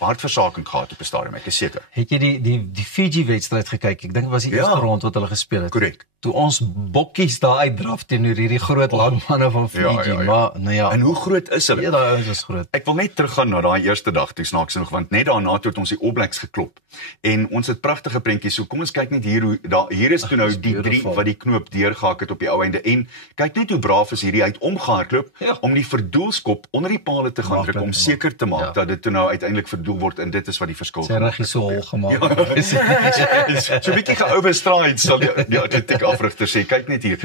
hartversaking gehad op 'n stadium, ek is seker. Het jy die Fiji wedstryd gekyk? Ek dink dit was die eerste rond wat hulle gespeel het. Korrek. Toe ons bokkies daar uitdraf teenoor hierdie groot landmanne van Fiji, maar nou ja. En hoe groot is hulle? Ja, daai is groot. Ek wil net teruggaan na daai eerste dag, toe snaaks genoeg, want net daarna toe het ons die All Blacks geklop. En ons het pragtige prentjies. So kom ons kyk net hier hoe hier is toe nou die 3 wat die knoop deurgehak het op die ou einde en kyk net hoe braaf is hierdie uit omgehardloop om die verdoelskop onder die mylpale te gaan druk om seker te maak dat dit toe nou uiteindelik verdoel word en dit is wat die verskil Sy ruggie so hol gemaak. So 'n bietjie geoverstraaid sal die atletiek afrigter sê, kyk net hier.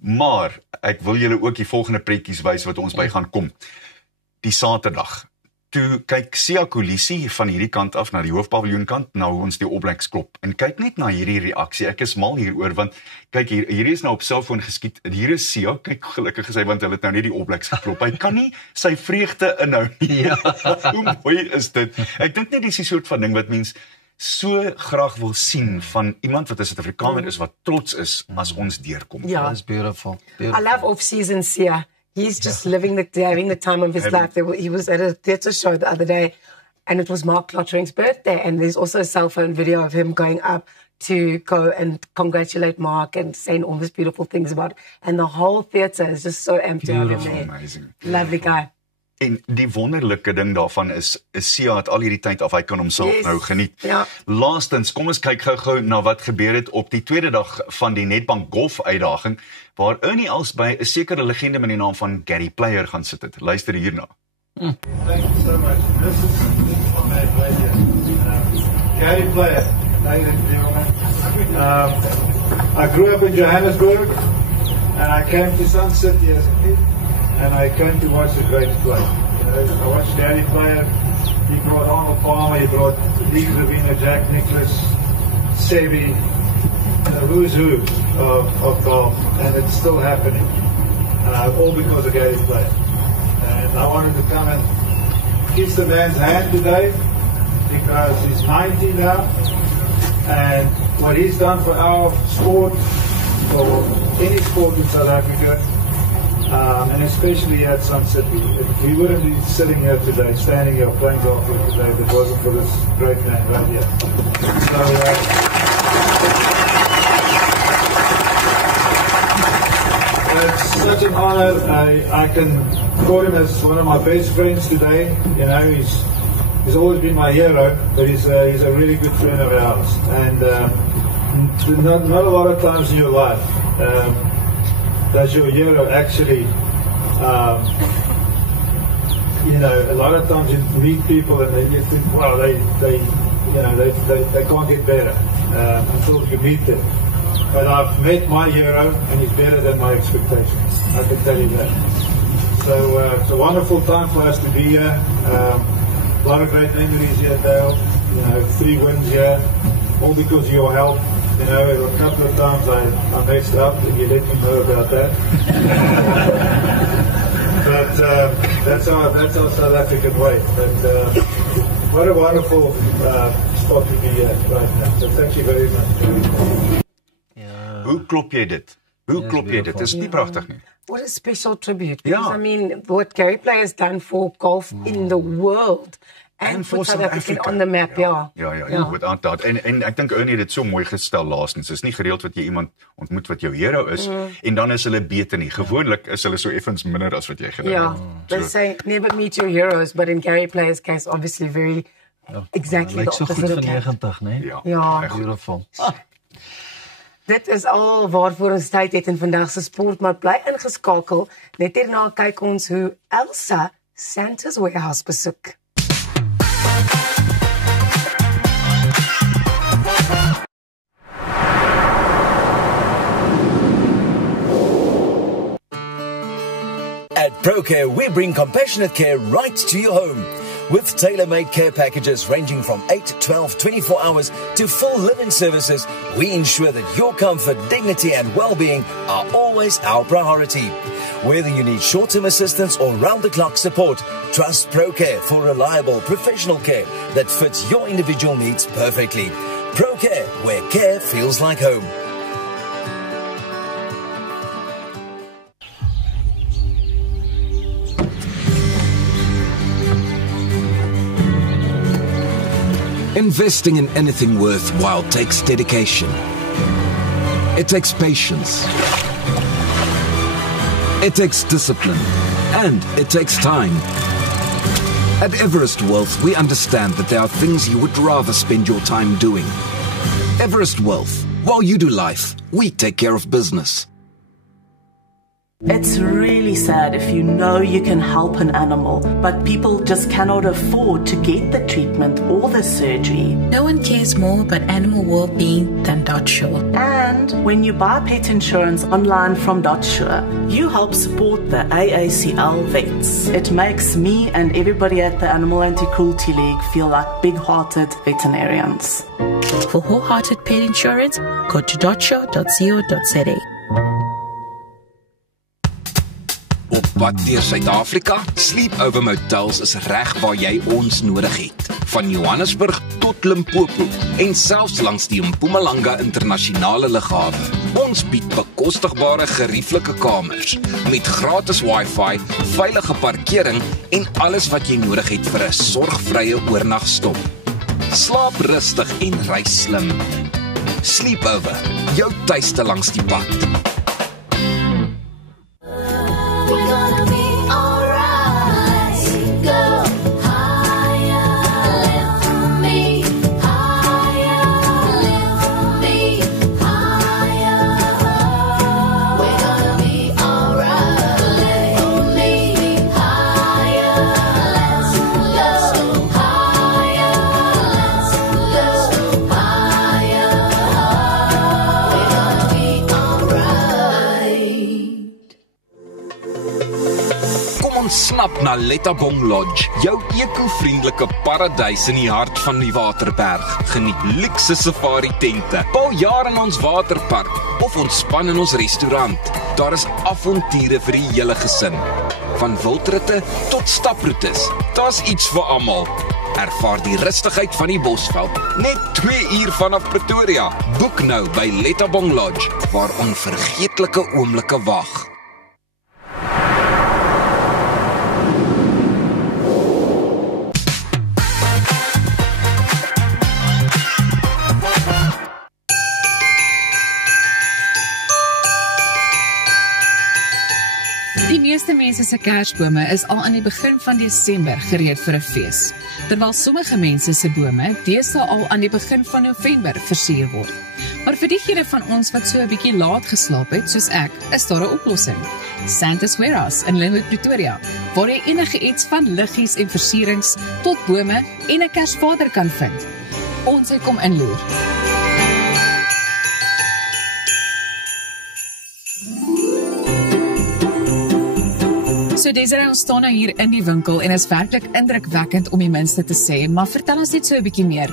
Maar ek wil julle ook die volgende pretjies wys wat ons by gaan kom. Die Saterdag. Toe kyk Siya Kolisi van hierdie kant af na die hoofpaviljoen kant, nou ons die All Blacks klop. En kyk net na hierdie reaksie. Ek is mal hieroor want kyk hier is nou op selfoon geskiet. Hier is Siya, kyk gelukkig is hy want hulle het nou net die All Blacks geklop. Hy kan nie sy vreugde inhou nie. Hoe mooi is dit? Ek dink net dis die soort van ding wat mens so graag wil sien van iemand wat 'n Suid-Afrikaner is wat trots is as ons deurkom. That's beautiful. I love off-season Siya. He's just having the time of his life. He was at a theatre show the other day, and it was Mark Clottering's birthday, and there's also a cell phone video of him going up to go and congratulate Mark and saying all these beautiful things about it. And the whole theatre is just so amped to have him there. Amazing. Lovely guy. En die wonderlike ding daarvan is Siya het al hierdie tyd af, hy kan homself nou geniet. Ja. Laastens, kom ons kyk gou-gou na wat gebeur het op die tweede dag van die Nedbank Golf uitdaging, waar Ernie Els by 'n sekere legende met die naam van Gary Player gaan sit het. Luister hierna. Thank you so much. This is from my pleasure. Gary Player, ladies and gentlemen. I grew up in Johannesburg, and I came to Sun City as a kid. And I came to watch the great play. I watched Gary Player. He brought Arnold Palmer. He brought Lee Gravina, Jack Nicklaus, Sebi, the who's who of golf, and it's still happening. All because of Gary Player. And I wanted to come and kiss the man's hand today because he's 90 now, and what he's done for our sport, for any sport in South Africa. And especially at Sun City. We wouldn't be sitting here today, standing here playing golf here today if it wasn't for this great man right here. So, it's such an honor. I can call him as one of my best friends today. You know, he's always been my hero, but he's a really good friend of ours. And not a lot of times in your life does your hero actually, you know, a lot of times you meet people and you think, wow, they can't get better until you meet them. But I've met my hero and he's better than my expectations. I can tell you that. So it's a wonderful time for us to be here. A lot of great memories here, Dale. You know, 3 wins here, all because of your help. You know, a couple of times I messed up, and you let me know about that. But that's our South African way. But what a wonderful spot to be at right now. So thank you very much. Hoe klop jy dit? Hoe klop jy dit? Is nie pragtig nie. What a special tribute. Because, I mean, what Gary Player has done for golf in the world. And for South Africa on the map, ja, without doubt. En ek dink Ernie het dit so mooi gestel laastens. Dit is nie gereeld wat jy iemand ontmoet wat jou hero is, en dan is hulle beter nie. Gewoonlik is hulle so effens minder as wat jy gedink het. They say never meet your heroes, but in Gary Player's case, obviously very exactly the opposite. Lyk so goed vir 90, né? Ja. Beautiful. Dit is al waarvoor ons tyd het in vandag se sport, maar bly ingeskakel. Net hierna kyk ons hoe Elsa Santa's Warehouse besoek. At ProCare, we bring compassionate care right to your home. With tailor-made care packages ranging from 8, 12, 24 hours to full living services, we ensure that your comfort, dignity and well-being are always our priority. Whether you need short-term assistance or round-the-clock support, trust ProCare for reliable professional care that fits your individual needs perfectly. ProCare, where care feels like home. Investing in anything worthwhile takes dedication. It takes patience. It takes discipline. And it takes time. At Everest Wealth, we understand that there are things you would rather spend your time doing. Everest Wealth. While you do life, we take care of business. It's really sad if you know you can help an animal, but people just cannot afford to get the treatment or the surgery. No one cares more about animal well-being than DotSure. And when you buy pet insurance online from DotSure, you help support the AACL vets. It makes me and everybody at the Animal Anti-Cruelty League feel like big-hearted veterinarians. For wholehearted pet insurance, go to dotsure.co.za. Op pad deur Suid-Afrika, Sleepover Motels is reg waar jy ons nodig het. Van Johannesburg tot Limpopo en selfs langs die Mpumalanga internasionale lughawe. Ons bied bekostigbare gerieflike kamers met gratis wifi, veilige parkering en alles wat jy nodig het vir 'n sorgvrye oornagstop. Slaap rustig en reis slim. Sleepover, jou tuiste langs die pad. Snap na Lettabong Lodge, jou eco-vriendelike paradys in die hart van die Waterberg. Geniet luxe safari tente, bou jaar in ons waterpark of ontspan in ons restaurant. Daar is avonture vir die hele gesin. Van wildritte tot staproetes, daar's iets vir almal. Ervaar die rustigheid van die Bosveld, net 2 uur vanaf Pretoria. Boek nou by Lettabong Lodge, waar onvergeetlike oomblikke wag. Die meeste mense se kersbome is al aan die begin van Desember gereed vir 'n fees, terwyl sommige mense se bome deesdae al aan die begin van November versier word. Maar vir diegene van ons wat so 'n bietjie laat geslaap het, soos ek, is daar 'n oplossing. Santa's Warehouse in Lynnwood, Pretoria, waar jy enige iets van liggies en versierings tot bome en 'n Kersvader kan vind. Ons het kom inloer. So Desiree, ons staan nou hier in die winkel en is werklik indrukwekkend om die minste te sê, maar vertel ons net so 'n bietjie meer.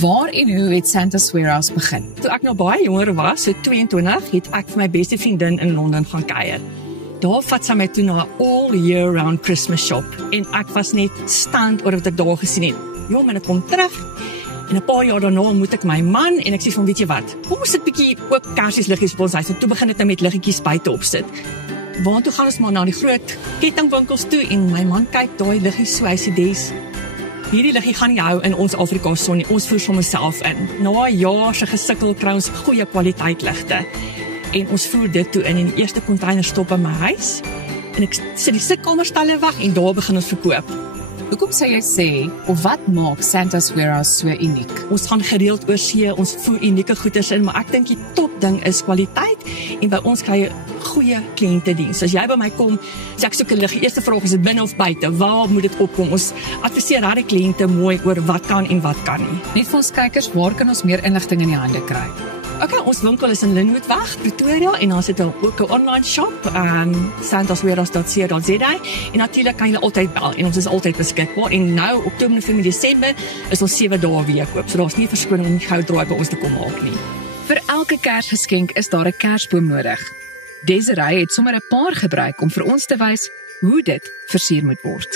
Waar en hoe het Santa's Warehouse begin? Toe ek nog baie jonger was, so 22, het ek vir my beste vriendin in Londen gaan kuier. Daar vat sy my toe na 'n all year round Christmas shop en ek was net stand oor wat ek daar gesien het. Jong, en ek kom terug en 'n paar jaar daarna ontmoet ek my man en ek sê van, weet jy wat, kom ons sit bietjie ook kersliedjies op ons huis, en toe begin dit nou met liggetjies buite opsit. Waartoe gaan ons maar na die groot kettingwinkels toe en my man kyk daai liggies so, hy sê, Des, hierdie liggie gaan nie hou in ons Afrikaanse son nie, ons voer sommer self in. Na 'n jaar se gesukkel kry ons goeie kwaliteit ligte en ons voer dit toe in die eerste container stop by my huis en ek sit die sitkamerstalle weg en daar begin ons verkoop. Hoekom sou jy sê, of wat maak Santa's Warehouse so uniek? Ons gaan gereeld oor see, ons voer unieke goeders in, maar ek dink die topding is kwaliteit en by ons kry jy goeie kliëntediens. As jy by my kom, sê ek soek 'n liggie, eerste vraag is dit binne of buite, waar moet dit opkom? Ons adviseer daai kliënte mooi oor wat kan en wat kan nie. Net vir ons kykers, waar kan ons meer inligting in die hande kry? Okay, ons winkel is in Lynnwoodweg, Pretoria en dan sit ook 'n online shop, santaswarehouse.co.za en natuurlik kan jy altyd bel en ons is altyd beskikbaar en nou Oktober, November, Desember is ons 7 dae week oop. So daar's nie verskoning om gou draai by ons te kom maak nie. Vir elke Kersgeskenk is daar 'n Kersboom nodig. Desiree het sommer 'n paar gebruik om vir ons te wys hoe dit versier moet word.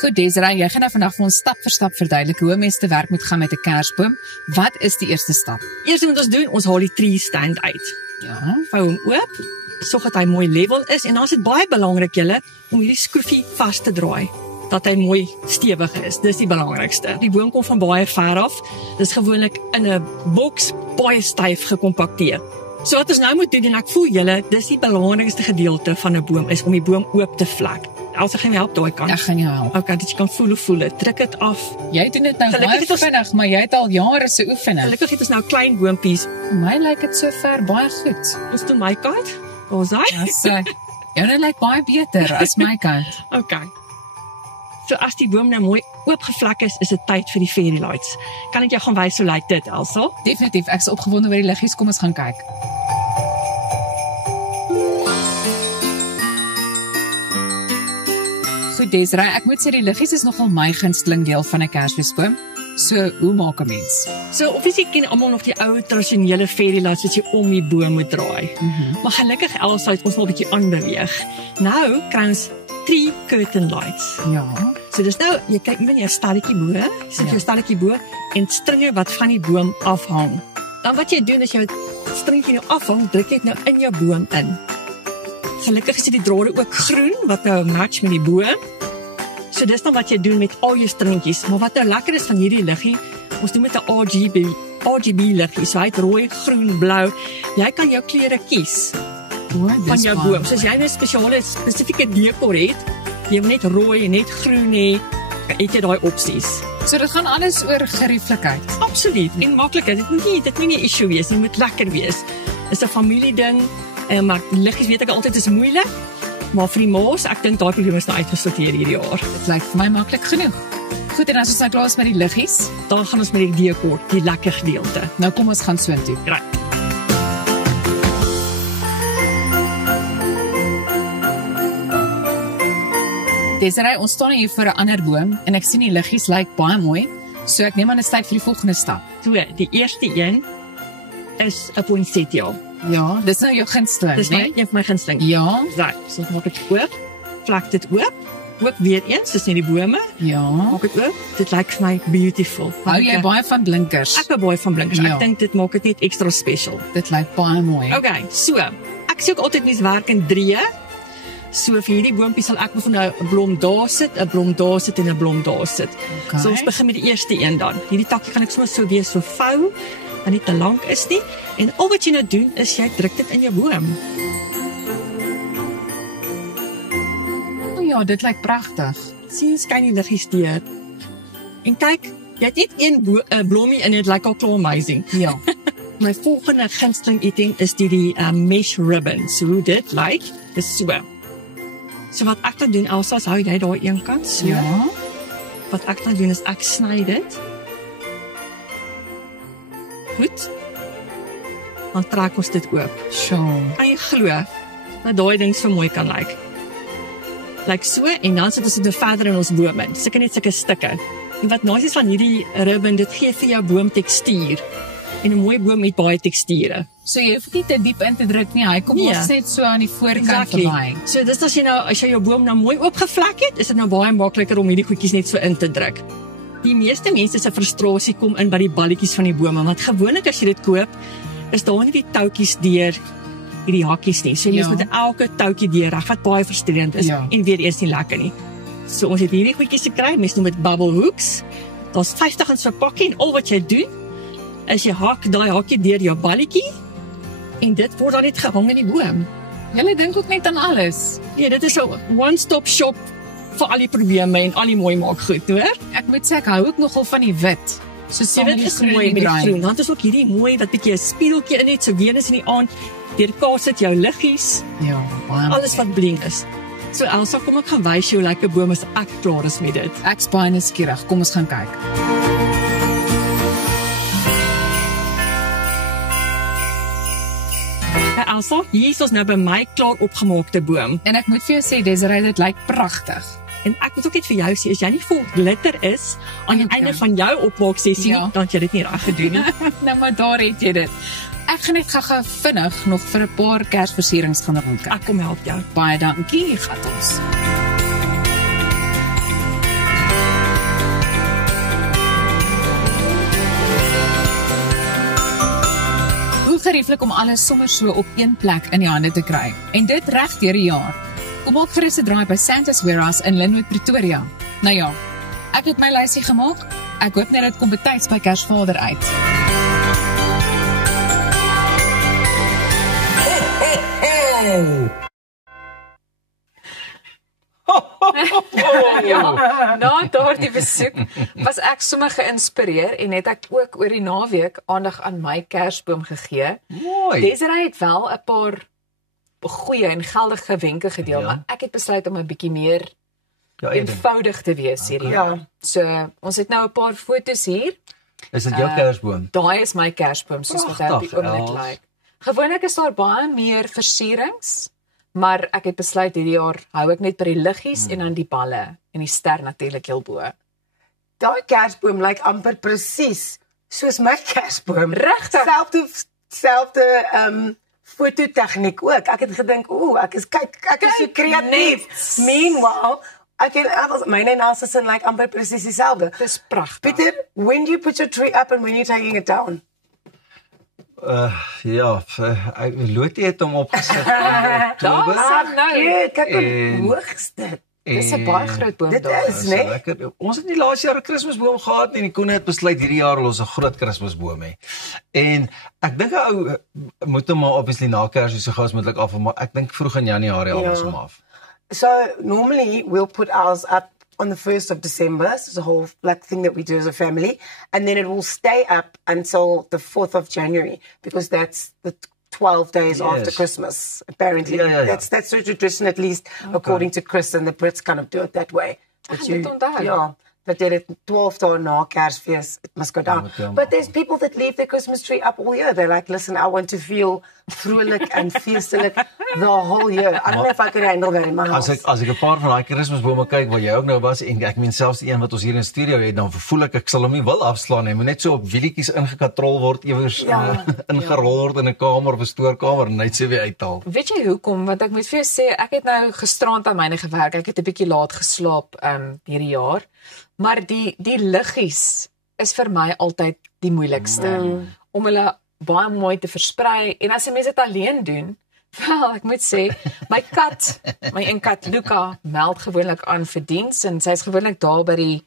Goed Desiree, jy gaan nou vandag vir ons stap vir stap verduidelik hoe mense te werk moet gaan met 'n Kersboom. Wat is die eerste stap? Eerste moet ons doen, ons haal die tree stand uit. Ja, vou hom oop, sorg dat hy mooi level is en dan is dit baie belangrik julle om hierdie skroefie vas te draai. Dat hy mooi stewig is. Dis die belangrikste. Die boom kom van baie ver af. Dis gewoonlik in 'n boks baie styf gekompakteer. So wat ons nou moet doen en ek voel julle, dis die belangrikste gedeelte van 'n boom is om die boom oop te vlek. Elsa gaan my help daai kant. Ek gaan jou help. Okay, dat jy kan voel dit. Druk dit af. Jy doen dit nou baie vinnig, maar jy het al jare se oefening. Gelukkig het ons nou klein boontjies. Vir my lyk dit so ver baie goed. Ons doen my kant. Ons hy? Ja, so. Joune lyk baie beter as my kant. Okay. So as die boom nou mooi oopgevlak is dit tyd vir die fairy lights. Kan ek jou gaan wys hoe lyk dit, Elsa? Definitief, ek is opgewonde oor die liggies, kom ons gaan kyk. So Desiree, ek moet sê die liggies is nogal my gunsteling deel van 'n Kersfeesboom. So, hoe maak 'n mens? So obviously ken almal nog die ou tradisionele fairy lights wat jy om die boom moet draai. Maar gelukkig Elsa het ons wel 'n bietjie aanbeweeg. Nou kry ons 3 curtain lights. Ja. So dis nou, jy kyk met jou stalletjie bo, sit jou stalletjie bo en stringe wat van die boom afhang. Dan wat jy doen as jy stringetjie nou afhang, druk jy dit nou in jou boom in. Gelukkig is die drade ook groen wat nou match met die boom. So dis dan wat jy doen met al jou stringetjies. Maar wat nou lekker is van hierdie liggie, ons doen met 'n RGB liggie. So hy het rooi, groen, blou. Jy kan jou kleure kies van jou boom. So as jy 'n spesifieke dekor het, jy wil net rooi en net groen hê, het jy daai opsies. So dit gaan alles oor gerieflikheid. Absoluut. En maklikheid. Dit moet nie 'n issue wees, dit moet lekker wees. Dis 'n familieding. Maar liggies weet ek altyd is moeilik. Maar vir die maas, ek dink daai probleem is nou uitgesorteer hierdie jaar. Dit lyk vir my maklik genoeg. Goed, en as ons nou klaar is met die liggies, dan gaan ons met die dekor, die lekker gedeelte. Nou kom ons gaan soontoe. Right. Desiree, ons staan hier voor 'n ander boom en ek sien die liggies lyk baie mooi. So ek neem aan dit is tyd vir die volgende stap. So, die eerste een is 'n poinsettia. Ja, dis nou jou gunsteling, dis een van my gunsteling. Ja. Right, so maak dit oop, vlak dit oop. Ook weer eens, dis nie die bome. Ja. Maak dit oop. Dit lyk vir my beautiful. Hou jy baie van blinkers? Ek hou baie van blinkers. Ja. Ek dink dit maak dit net extra special. Dit lyk baie mooi. Okay, so, ek sê ook altyd mens werk in 3. So vir hierdie boompie sal ek nou 'n blom daar sit, 'n blom daar sit en 'n blom daar sit. Okay. So ons begin met die eerste een dan. Hierdie takkie gaan ek sommer so weer so vou, dat nie te lank is nie. En al wat jy nou doen is jy druk dit in jou boom. O ja, dit lyk pragtig. Sien skyn die liggies deur. En kyk, jy het net een blommie in dit lyk al klaar amazing. Ja. My volgende gunsteling item is die mesh ribbon. So hoe dit lyk, is so. So wat ek dan doen, Elsa, hou jy daai een kant so. Ja. Wat ek dan doen is ek sny dit. Goed. Dan trek ons dit oop. Sjoe. Kan jy glo dat daai ding so mooi kan lyk? Lyk so en dan sit ons dit verder in ons boom in. Sulke net sulke stukke. En wat nice is van hierdie ribbon, dit gee vir jou boom tekstuur. En 'n mooi boom het baie teksture. So jy hoef nie te diep in te druk nie. Hy kom ons net so aan die voorkant verby. So dis as jy jou boom nou mooi oopgevlek het, is dit nou baie makliker om hierdie goedjies net so in te druk. Die meeste mense se frustrasie kom in by die balletjies van die bome, want gewoonlik as jy dit koop, is daar nie die toutjies deur hierdie hakkies nie. So jy moet elke toutjie deurreg wat baie frustrerend is en weer eens nie lekker nie. So ons het hierdie goedjies gekry, mense noem dit bubble hooks. Daar's 50 in so 'n pakkie en al wat jy doen is jy hak daai hakkie deur jou balletjie en dit word dan net gehang in die boom. Julle dink ook net aan alles. Ja, dit is 'n one-stop shop vir al die probleme en al die mooi maak goed, hoor? Ek moet sê ek hou ook nogal van die wit. So saam met die groen met die groen. Dan is ook hierdie mooi wat bietjie 'n spieeltjie in het, so Venus in die aand, deur kaas sit jou liggies. Ja, baie. Alles wat bling is. So Elsa, kom ek gaan wys jou hoe lekker bome as ek klaar is met dit. Ek's baie nuuskierig. Kom ons gaan kyk. Elsa, hier is ons nou by my klaar opgemaakte boom. En ek moet vir jou sê, Desiree, dit lyk pragtig. En ek moet ook net vir jou sê, as jy nie vol glitter is aan die einde van jou opmaaksessie, dan het jy dit nie reg gedoen nie. Nou maar daar het jy dit. Ek gaan net gou vinnig nog vir 'n paar Kersversierings gaan rondkyk. Ek kom help jou. Baie dankie, gat ons. Gerieflik om alles sommer so op een plek in die hande te kry. En dit reg deur die jaar. Kom maak gerus 'n draai by Santa's Warehouse in Lynnwood, Pretoria. Nou ja, ek het my lysie gemaak. Ek hoop net dit kom betyds by Kersvader uit. Ja, na daardie besoek was ek sommer geïnspireer en het ek ook oor die naweek aandag aan my Kersboom gegee. Mooi. Desiree het wel 'n paar goeie en geldige wenke gedeel, maar ek het besluit om 'n bietjie meer eenvoudig te wees hierdie jaar. So, ons het nou 'n paar foto's hier. Is dit jou kersboom? Daai is my kersboom, soos wat hy op die oomblik lyk. Gewoonlik is daar baie meer versierings, maar ek het besluit hierdie jaar hou ek net by die liggies en dan die balle en die ster natuurlik heel bo. Daai kersboom lyk amper presies soos my kersboom. Regtig? Selfde fototegniek ook. Ek het gedink, ek is so kreatief. Meanwhile, myne en Elsa se lyk amper presies dieselfde. Dis pragtig. Peter, when do you put your tree up and when you're taking it down? Lotie het hom opgesit. Kyk hoe hoog is dit. Dis 'n baie groot boom. Dit is, né? Ons het nie laas jaar 'n Kersboom gehad nie. Die Koene het besluit hierdie jaar wil ons 'n groot Kersboom hê. En ek dink 'n ou moet hom maar obviously na Kersie so gou as moontlik af, maar ek dink vroeg in Januarie al ons hom af. So normally we'll put ours up on the 1st of December. So it's a whole thing that we do as a family, and then it will stay up until the 4th of January because that's the 12 days after Christmas, apparently. That's the tradition, at least according to Chris, and the Brits kind of do it that way. But then at 12 days na Kersfees, it must go down. But there's people that leave their Christmas tree up all year. They're like, listen, I want to feel vrolijk and feestelijk the whole year. I don't know if I could handle that in my house. As ek 'n paar van daai Kersbome kyk waar jy ook nou was, en ek meen selfs die een wat ons hier in die studio het, dan voel ek sal hom nie wil afslaan nie. Hy moet net so op wielietjies ingekatrol word, iewers ingerol word in 'n kamer of 'n stoorkamer en net so weer uithaal. Weet jy hoekom? Want ek moet vir jou sê, ek het nou gisterand aan myne gewerk. Ek het 'n bietjie laat geslaap hierdie jaar. Maar die liggies is vir my altyd die moeilikste om hulle baie mooi te versprei. En as 'n mens dit alleen doen, wel, ek moet sê, my een kat Luca meld gewoonlik aan vir diens en sy's gewoonlik daar by die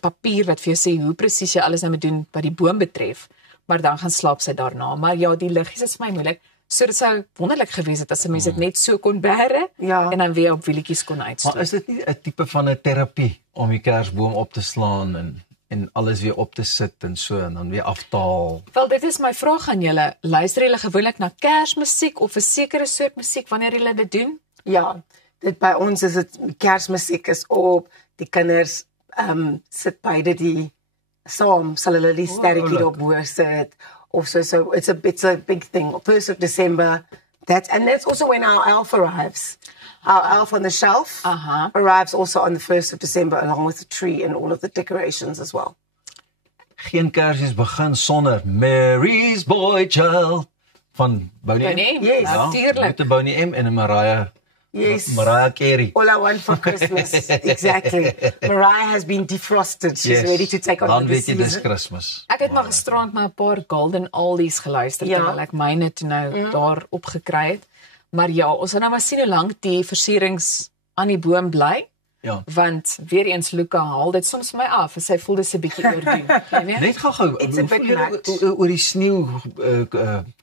papier wat vir jou sê hoe presies jy alles nou moet doen wat die boom betref. Maar dan gaan slaap sy daarna. Maar ja, die liggies is vir my moeilik. So dit sou wonderlik gewees het as 'n mens dit net so kon bære en dan weer op wielietjies kon uitstoot. Maar is dit nie 'n tipe van 'n terapie om die Kersboom op te slaan en alles weer op te sit en so en dan weer aftaal? Wel, dit is my vraag aan julle. Luister julle gewoonlik na Kersmusiek of 'n sekere soort musiek wanneer julle dit doen? Ja, dit by ons is dit Kersmusiek is op. Die kinders sit beide die saam, sal hulle die sterretjie op bo sit. Also, so it's a big thing. 1st of December, and that's also when our elf arrives. Our elf on the shelf arrives also on the 1st of December, along with the tree and all of the decorations as well. Geen Kersies begin sonder Mary's Boy Child van Boney M. Yes, natuurlijk. Met Boney M en Mariah Carey. All I want for Christmas. Exactly. Mariah has been defrosted. She's ready to take on dan the weet jy season. dis Kersfees. Ek het maar gisterand na 'n paar Golden Oldies geluister terwyl ek myne toe nou daar opgekry het. Maar ja, ons gaan nou maar sien hoe lank die versierings aan die boom bly. Ja. Want weer eens Luca haal dit soms vir my af en sy voel dis 'n bietjie oordoen. Net gou-gou, oor die sneeu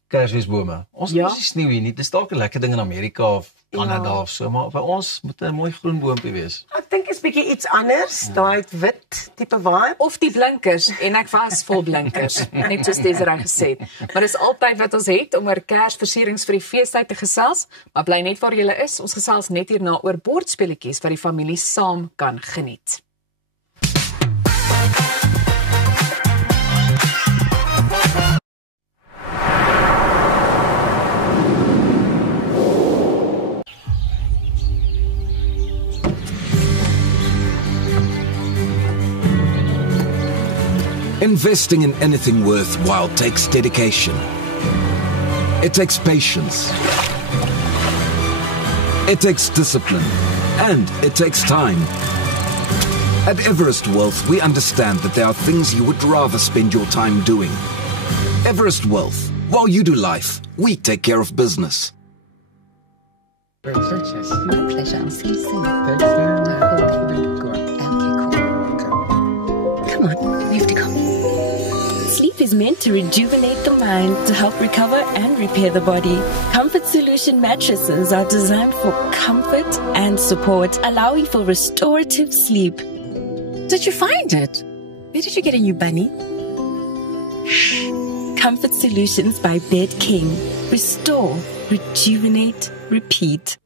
Kersfeesbome. Ons het nie sneeu hier nie. Dis dalk 'n lekker ding in Amerika of Kanada of so, maar by ons moet 'n mooi groen boompie wees. Ek dink is bietjie iets anders, daai wit tipe vibe of die blinkers en ek was vol blinkers, net soos Desiree gesê het. Maar dis altyd wat ons het om oor Kersversierings vir die feestyd te gesels, maar bly net waar jy is. Ons gesels net hierna oor bordspeletjies wat die familie saam kan geniet. Investing in anything worthwhile takes dedication. It takes patience. It takes discipline. And it takes time. At Everest Wealth, we understand that there are things you would rather spend your time doing. Everest Wealth. While you do life, we take care of business. My pleasure. I'll see you soon. Come on, we have to go. Sleep is meant to rejuvenate the mind, to help recover and repair the body. Comfort Solution mattresses are designed for comfort and support, allowing for restorative sleep. Did you find it? Where did you get a new bunny? Comfort Solutions by Bed King. Restore, rejuvenate, repeat.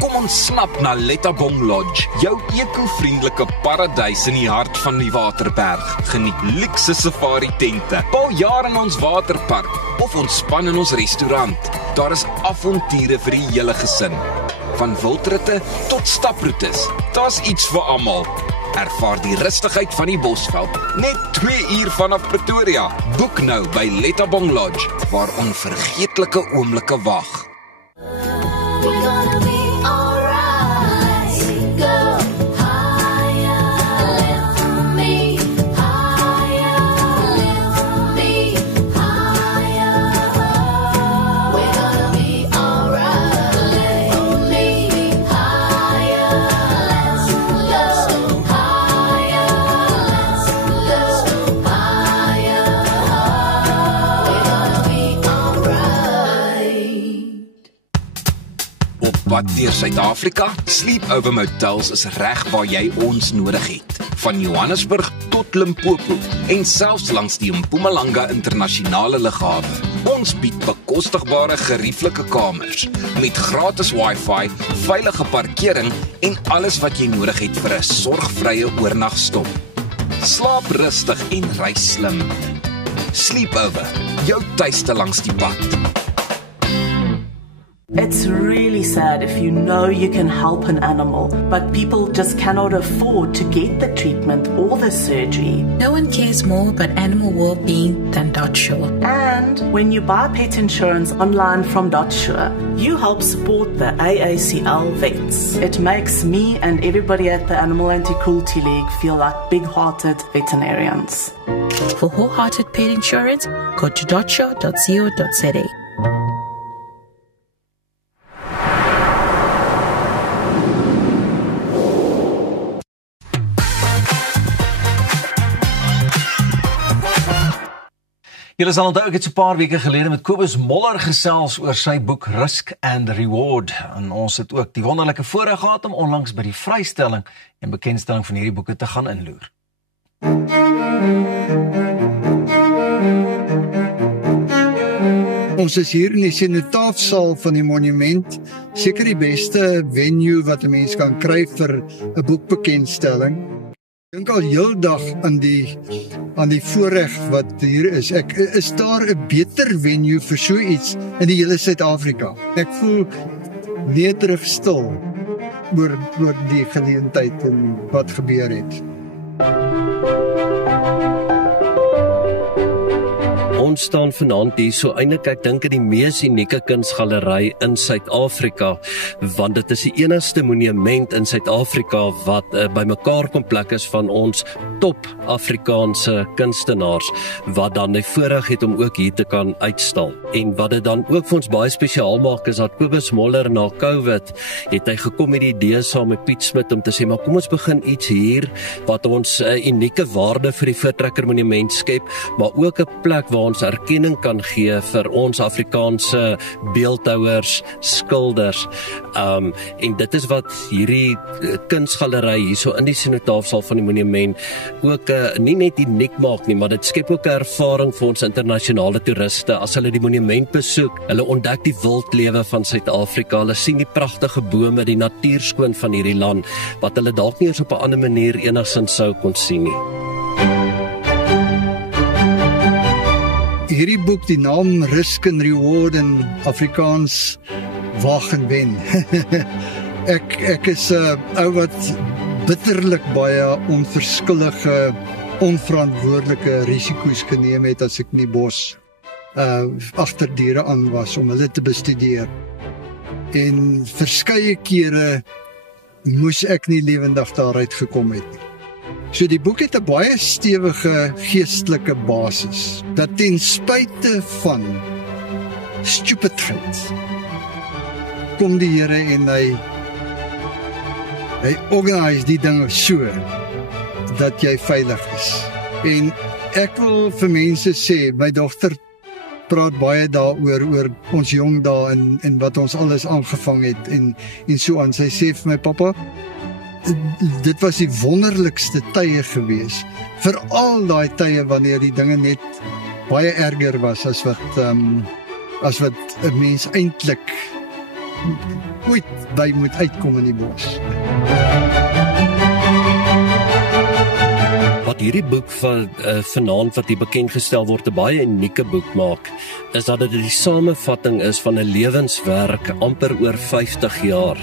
Kom ons snap na Lettabong Lodge, jou eco-vriendelike paradys in die hart van die Waterberg. Geniet luxe safari tente, bou jaar in ons waterpark of ontspan in ons restaurant. Daar is avonture vir die hele gesin. Van wildritte tot staproetes, daar's iets vir almal. Ervaar die rustigheid van die Bosveld, net 2 uur vanaf Pretoria. Boek nou by Lettabong Lodge, waar onvergeetlike oomblikke wag. Wat deur Suid-Afrika, Sleepover Motels is reg waar jy ons nodig het. Van Johannesburg tot Limpopo en selfs langs die Mpumalanga internasionale lughawe. Ons bied bekostigbare gerieflike kamers met gratis Wi-Fi, veilige parkering en alles wat jy nodig het vir 'n sorgvrye oornagstop. Slaap rustig en reis slim. Sleepover, jou tuiste langs die pad. It's really sad if you know you can help an animal, but people just cannot afford to get the treatment or the surgery. No one cares more about animal well-being than DotSure. And when you buy pet insurance online from DotSure, you help support the AACL vets. It makes me and everybody at the Animal Anti-Cruelty League feel like big-hearted veterinarians. For wholehearted pet insurance, go to dotsure.co.za. Julle sal onthou ek het so 'n paar weke gelede met Kobus Moller gesels oor sy boek Risk and Reward. En ons het ook die wonderlike voorreg gehad om onlangs by die vrystelling en bekendstelling van hierdie boeke te gaan inloer. Ons is hier in die Sinotaafsaal van die monument, seker die beste venue wat 'n mens kan kry vir 'n boekbekendstelling. Ek dink al heel dag aan die voorreg wat hier is. Is daar 'n beter venue vir so iets in die hele Suid-Afrika? Ek voel nederig stil oor die geleentheid en wat gebeur het. Ons staan vanaand hier so eintlik ek dink die mees unieke kunsgalery in Suid-Afrika, want dit is die enigste monument in Suid-Afrika wat bymekaar kom plek is van ons top Afrikaanse kunstenaars wat dan die voorreg het om ook hier te kan uitstal. En wat dit dan ook vir ons baie spesiaal maak is dat Kobus Moller na COVID het hy gekom met die idee saam met Piet Smit om te sê maar kom ons begin iets hier wat ons 'n unieke waarde vir die Voortrekker Monument skep, maar ook 'n plek waar ons erkenning kan gee vir ons Afrikaanse beeldhouers, skilders. En dit is wat hierdie kunsgalery hierso in die Sinotaafsaal van die monument ook nie net uniek maak nie, maar dit skep ook 'n ervaring vir ons internasionale toeriste as hulle die monument besoek. Hulle ontdek die wildlewe van Suid-Afrika, hulle sien die pragtige bome, die natuurskoon van hierdie land wat hulle dalk nie eens op 'n ander manier enigsins sou kon sien nie. Hierdie boek, die naam Risk and Reward in Afrikaans wag en wen. Ek is 'n ou wat bitterlik baie onverskillige, onverantwoordelike risiko's geneem het as ek in die bos agter diere aan was om hulle te bestudeer. En verskeie kere moes ek nie lewendig daaruit gekom het nie. So die boek het 'n baie stewige geestelike basis, dat ten spyte van stupidheid kom die Here en hy organise die dinge so dat jy veilig is. En ek wil vir mense sê, my dogter praat baie daaroor oor ons jong dae en wat ons alles aangevang het en so aan. Sy sê vir my, pappa, dit was die wonderlikste tye gewees, veral daai tye wanneer die dinge net baie erger was as as wat 'n mens eintlik ooit by moet uitkom in die bos. Wat hierdie boek van vanaand wat hier bekend gestel word 'n baie unieke boek maak, is dat dit die samevatting is van 'n lewenswerk amper oor 50 jaar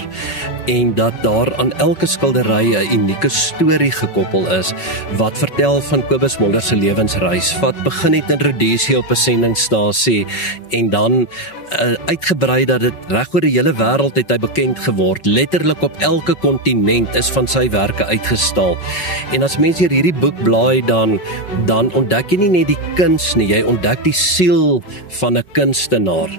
en dat daar aan elke skildery 'n unieke storie gekoppel is wat vertel van Kobus Muller se lewensreis, wat begin het in Rhodesië op 'n sendingstasie en dan uitgebrei dat dit reg oor die hele wêreld het hy bekend geword. Letterlik op elke kontinent is van sy werke uitgestal. En as mense hierdie boek blaai dan ontdek jy nie net die kuns nie, jy ontdek die siel van 'n kunstenaar.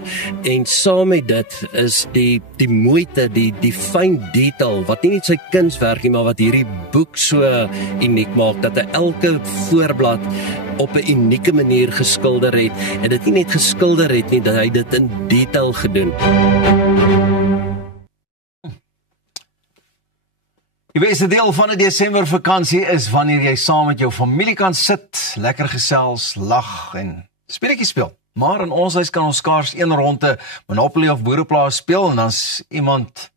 En saam met dit is die moeite, die fyn detail wat nie net sy kunswerk nie, maar wat hierdie boek so uniek maak dat hy elke voorblad op 'n unieke manier geskilder het en dit nie net geskilder het nie, dat hy dit in detail gedoen. Die beste deel van 'n Desember vakansie is wanneer jy saam met jou familie kan sit, lekker gesels, lag en speletjies speel. Maar in ons huis kan ons skaars een ronde Monopoly of Boereplaas speel en dan's iemand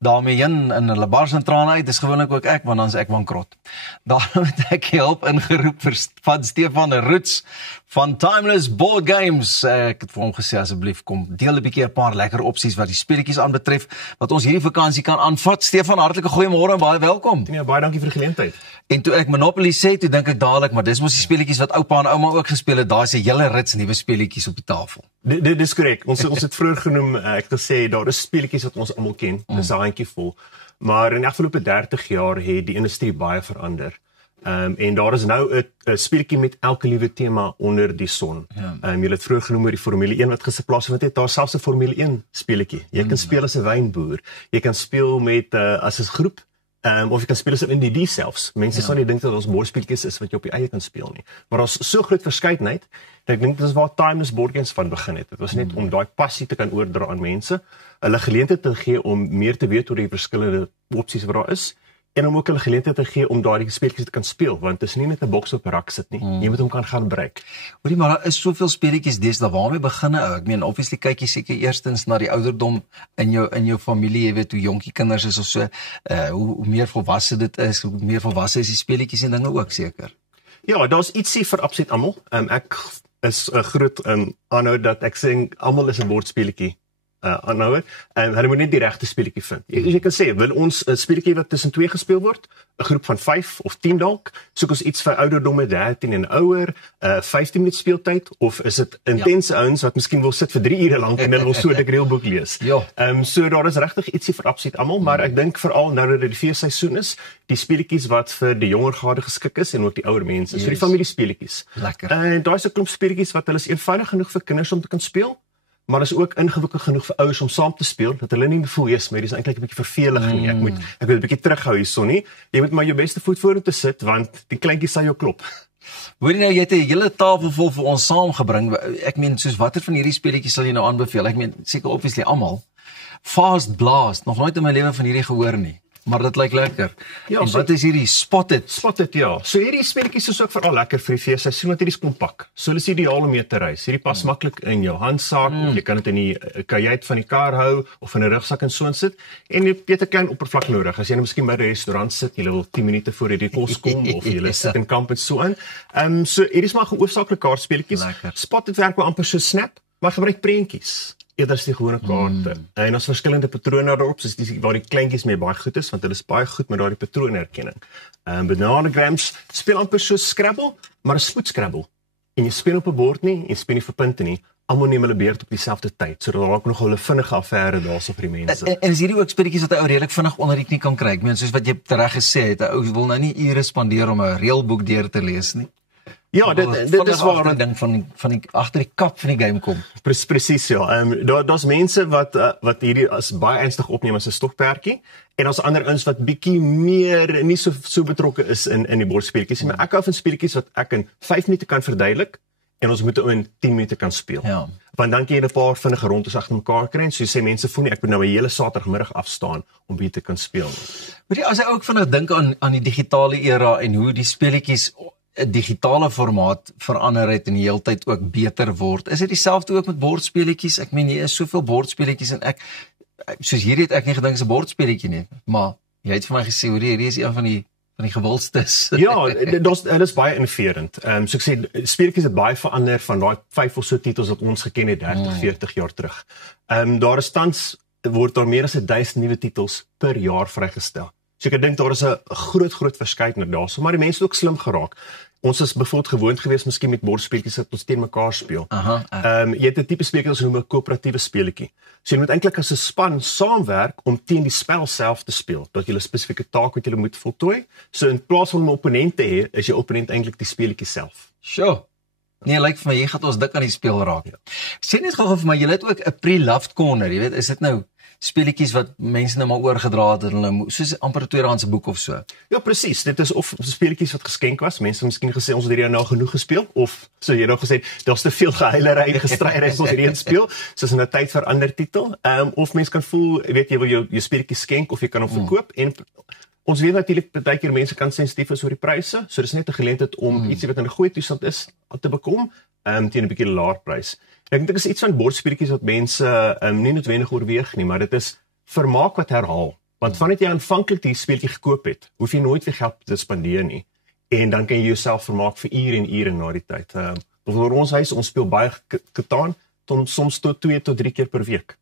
daarmee in hulle bars en trane uit, dis gewoonlik ook ek, want dan is ek bankrot. Daarom het ek hulp ingeroep van Stefan Roots van Timeless Board Games. Ek het vir hom gesê asseblief kom deel 'n bietjie 'n paar lekker opsies wat die speletjies aanbetref wat ons hierdie vakansie kan aanvat. Stefan, hartlike goeiemôre en baie welkom. Ja, baie dankie vir die geleentheid. En toe ek Monopoly sê, toe dink ek dadelik, maar dis mos die speletjies wat oupa en ouma ook gespeel het. Daar's 'n hele rits nuwe speletjies op die tafel. Dit is korrek. Ons het vroeër genoem, ek het gesê daar is speletjies wat ons almal ken. Dis 'n handjievol. Maar in die afgelope 30 jaar het die industrie baie verander. En daar is nou 'n speletjie met elke liewe tema onder die son. Jy het vroeër genoem oor die Formule 1 wat geplaas het. Daar selfs 'n Formule 1 speletjie. Jy kan speel as 'n wynboer. Jy kan speel met as 'n groep. Of jy kan speel as 'n individu selfs. Mense sal nie dink dat ons bordspelletjies is wat jy op jou eie kan speel nie. Maar daar's so groot verskeidenheid dat ek dink dit is waar Timeless Board Games van begin het. Dit was net om daai passie te kan oordra aan mense, hulle geleentheid te gee om meer te weet oor die verskillende opsies wat daar is. En om ook hulle geleentheid te gee om daardie speletjies te kan speel, want dit is nie net 'n boks op 'n rak sit nie. Jy moet hom kan gaan gebruik. Hoorie, maar daar is soveel speletjies deesdae, waarmee begin ou? Ek meen, obviously kyk jy seker eerstens na die ouderdom in jou familie, jy weet hoe jonkie kinders is of so, hoe meer volwasse dit is, hoe meer volwasse is die speletjies en dinge ook seker. Ja, daar's ietsie vir absoluut almal. Ek is 'n groot aanhouer dat ek sê almal is 'n bordspeletjie. Aanhouer, en hulle moet net die regte speletjie vind. Jy kan sê, wil ons 'n speletjie wat tussen 2 gespeel word, 'n groep van 5 of 10 dalk, soek ons iets vir ouderdomme 13 en ouer, 15 minute speeltyd, of is dit intense ouens wat miskien wil sit vir 3 ure lank en hulle wil so 'n dik reelboek lees. So daar is regtig ietsie vir absoluut almal, maar ek dink veral nou dat dit die feesseisoen is, die speletjies wat vir die jonger garde geskik is en ook die ouer mense, so die familiespeletjies. Lekker. En daar is 'n klomp speletjies wat hulle is eenvoudig genoeg vir kinders om te kan speel. Maar is ook ingewikkeld genoeg vir ouers om saam te speel, dat hulle nie voel, yes, maar dis eintlik 'n bietjie vervelig nie. Ek moet 'n bietjie terughou hierson nie. Jy moet maar jou beste voet vorentoe sit, want die kleintjies sal jou klop. Hoorie nou, jy het 'n hele tafel vol vir ons saamgebring. Ek meen, soos watter van hierdie speletjies sal jy nou aanbeveel? Ek meen, seker obviously almal. Fast Blast, nog nooit in my lewe van hierdie gehoor nie. Maar dit lyk lekker. Ja, en wat is hierdie Spotted? Spotted, ja. So hierdie speletjies is ook veral lekker vir die feesseisoen, want hierdie is kompak. So hulle is ideaal om mee te reis. Hierdie pas maklik in jou handsak, of jy kan dit in die kajuit van die kar hou, of in 'n rugsak en so insit. En jy het 'n klein oppervlak nodig. As jy nou miskien by 'n restaurant sit, jy wil 10 minute voor jy die kos kom, of jy sit in kamp en so aan. So hierdie is maar hoofsaaklik kaartspeletjies. Spotted werk wel amper so Snap, maar gebruik prentjies. Eerder as die gewone kaarte. En ons verskillende patrone daarop, soos die waar die kleintjies mee baie goed is, want hulle is baie goed met daardie patroonherkenning. Bananagrams speel amper so Scrabble, maar 'n spoed Scrabble. En jy speel op 'n bord nie, jy speel nie vir punte nie. Almal neem hulle beurt op dieselfde tyd, so daar raak nog 'n vinnige affære daarso vir die mense. En is hierdie ook speletjies wat 'n ou redelik vinnig onder die knie kan kry? Ek meen, soos wat jy reg gesê het, 'n ou wil nou nie ure spandeer om 'n reëlboek deur te lees nie. Ja, dit is waar 'n ding van die agter die kap van die game kom. Presies, ja. Daar's mense wat hierdie as baie ernstig opneem as 'n stokperdjie, en daar's ander ouens wat bietjie meer nie so betrokke is in die bordspeletjies. Maar ek hou van speletjies wat ek in 5 minute kan verduidelik en ons moet in 10 minute kan speel. Ja. Want dan kan jy 'n paar vinnige rondes agter mekaar kry, en so sê mense voel nie ek moet nou 'n hele Saterdagmiddag afstaan om hier te kan speel. Maar as jy ook vinnig dink aan die digitale era en hoe die speletjies 'n digitale formaat verander het en die hele tyd ook beter word. Is dit dieselfde ook met bordspeletjies? Ek meen, jy is soveel bordspeletjies en soos hierdie het ek nie gedink is 'n bordspeletjie nie, maar jy het vir my gesê, hoor, hierdie is een van die gewildstes. Ja, dit is baie innoverend. So ek sê, speletjies het baie verander van daai 5 of so titels wat ons geken het 30, 40 jaar terug. Daar is tans, word daar meer as 1000 nuwe titels per jaar vrygestel. So ek dink daar is 'n groot verskeidenheid daarso, maar die mense het ook slim geraak. Ons is bijvoorbeeld gewoond geweest miskien met bordspeletjies dat ons teen mekaar speel. Jy het 'n tipe speletjie wat ons noem 'n koöperatiewe speletjie. So jy moet eintlik as 'n span saamwerk om teen die spel self te speel, dat jy 'n spesifieke taak wat jy moet voltooi. So in plaas van 'n opponent te hê, is jou opponent eintlik die speletjie self. Sure. Nee, lyk vir my, jy gaan ons dik aan die speel raak. Sê net gou vir my, jy het ook 'n pre-loved corner, jy weet, is dit nou speletjies wat mense nou maar oorgedra het en hulle soos amper 'n tweedehandse boek of so. Ja, presies. Dit is of speletjies wat geskenk was. Mense het miskien gesê ons het hierdie nou genoeg gespeel, of so jy nou gesê daar's te veel gehuilery en gestrydery as ons hierdie speel. Soos in 'n tyd vir ander titel. Of mense kan voel, weet jy wil jou speletjies skenk of jy kan hom verkoop en ons weet natuurlik baie keer mense kan sensitief is oor die pryse. So dis net 'n geleentheid om ietsie wat in 'n goeie toestand is te bekom teen 'n bietjie laer prys. Ek dink dit is iets van bordspeletjies wat mense nie noodwendig oorweeg nie, maar dit is vermaak wat herhaal. Want vandat jy aanvanklik die speletjie gekoop het, hoef jy nooit weer geld te spandeer nie. En dan kan jy jouself vermaak vir ure en ure na die tyd. Vir ons huis, ons speel baie Catan, soms tot 2 tot 3 keer per week.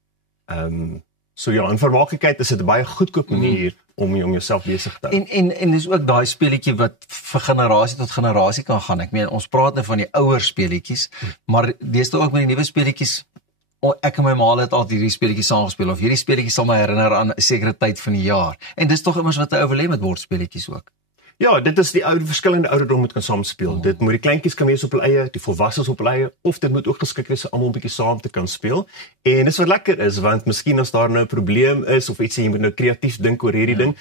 So ja, in vermaaklikheid is dit 'n baie goedkoop manier om jouself besig te hou. En dis ook daai speletjie wat vir generasie tot generasie kan gaan. Ek meen, ons praat nou van die ouer speletjies, maar deesdae ook met die nuwe speletjies. Ek en my ma het altyd hierdie speletjies saam gespeel, of hierdie speletjies sal my herinner aan 'n sekere tyd van die jaar. En dis tog immers wat 'n ou wil hê met bordspeletjies ook. Ja, dit is die verskillende ouderdom moet kan saam speel. Dit moet die kleintjies kan wees op hul eie, die volwassenes op hul eie, of dit moet ook geskik wees vir almal 'n bietjie saam te kan speel. En dis wat lekker is, want miskien as daar nou 'n probleem is of iets jy moet nou kreatief dink oor hierdie ding,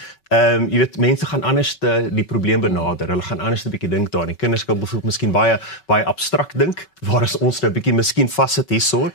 jy weet mense gaan anders die probleem benader. Hulle gaan anders 'n bietjie dink daar. Die kinders kan bijvoorbeeld miskien baie abstrakt dink, waar as ons nou 'n bietjie miskien vassit hierso.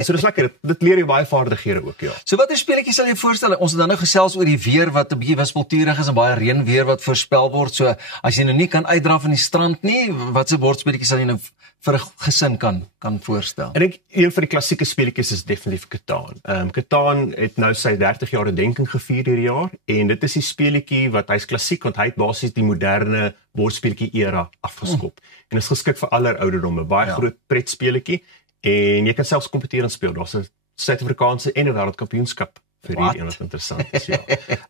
So dis lekker. Dit leer jou baie vaardighede ook, ja. So watter speletjies sal jy voorstel? Ons het dan nou gesels oor die weer wat 'n bietjie wispelturig is en baie reënweer wat voorspel word. So as jy nou nie kan uitdra van die strand nie, watse bordspeletjies sal jy nou vir 'n gesin kan voorstel? En ek een van die klassieke speletjies is definitief Catan. Catan het nou sy 30 jaar herdenking gevier hierdie jaar en dit is die speletjie wat hy's klassiek want hy het basies die moderne bordspeletjie era afgeskop. En is geskik vir aller ouderdomme, baie groot pretspeletjie en jy kan selfs kompeteer en speel. Daar's 'n Suid-Afrikaanse en 'n wêreldkampioenskap vir hierdie wat interessant is, ja.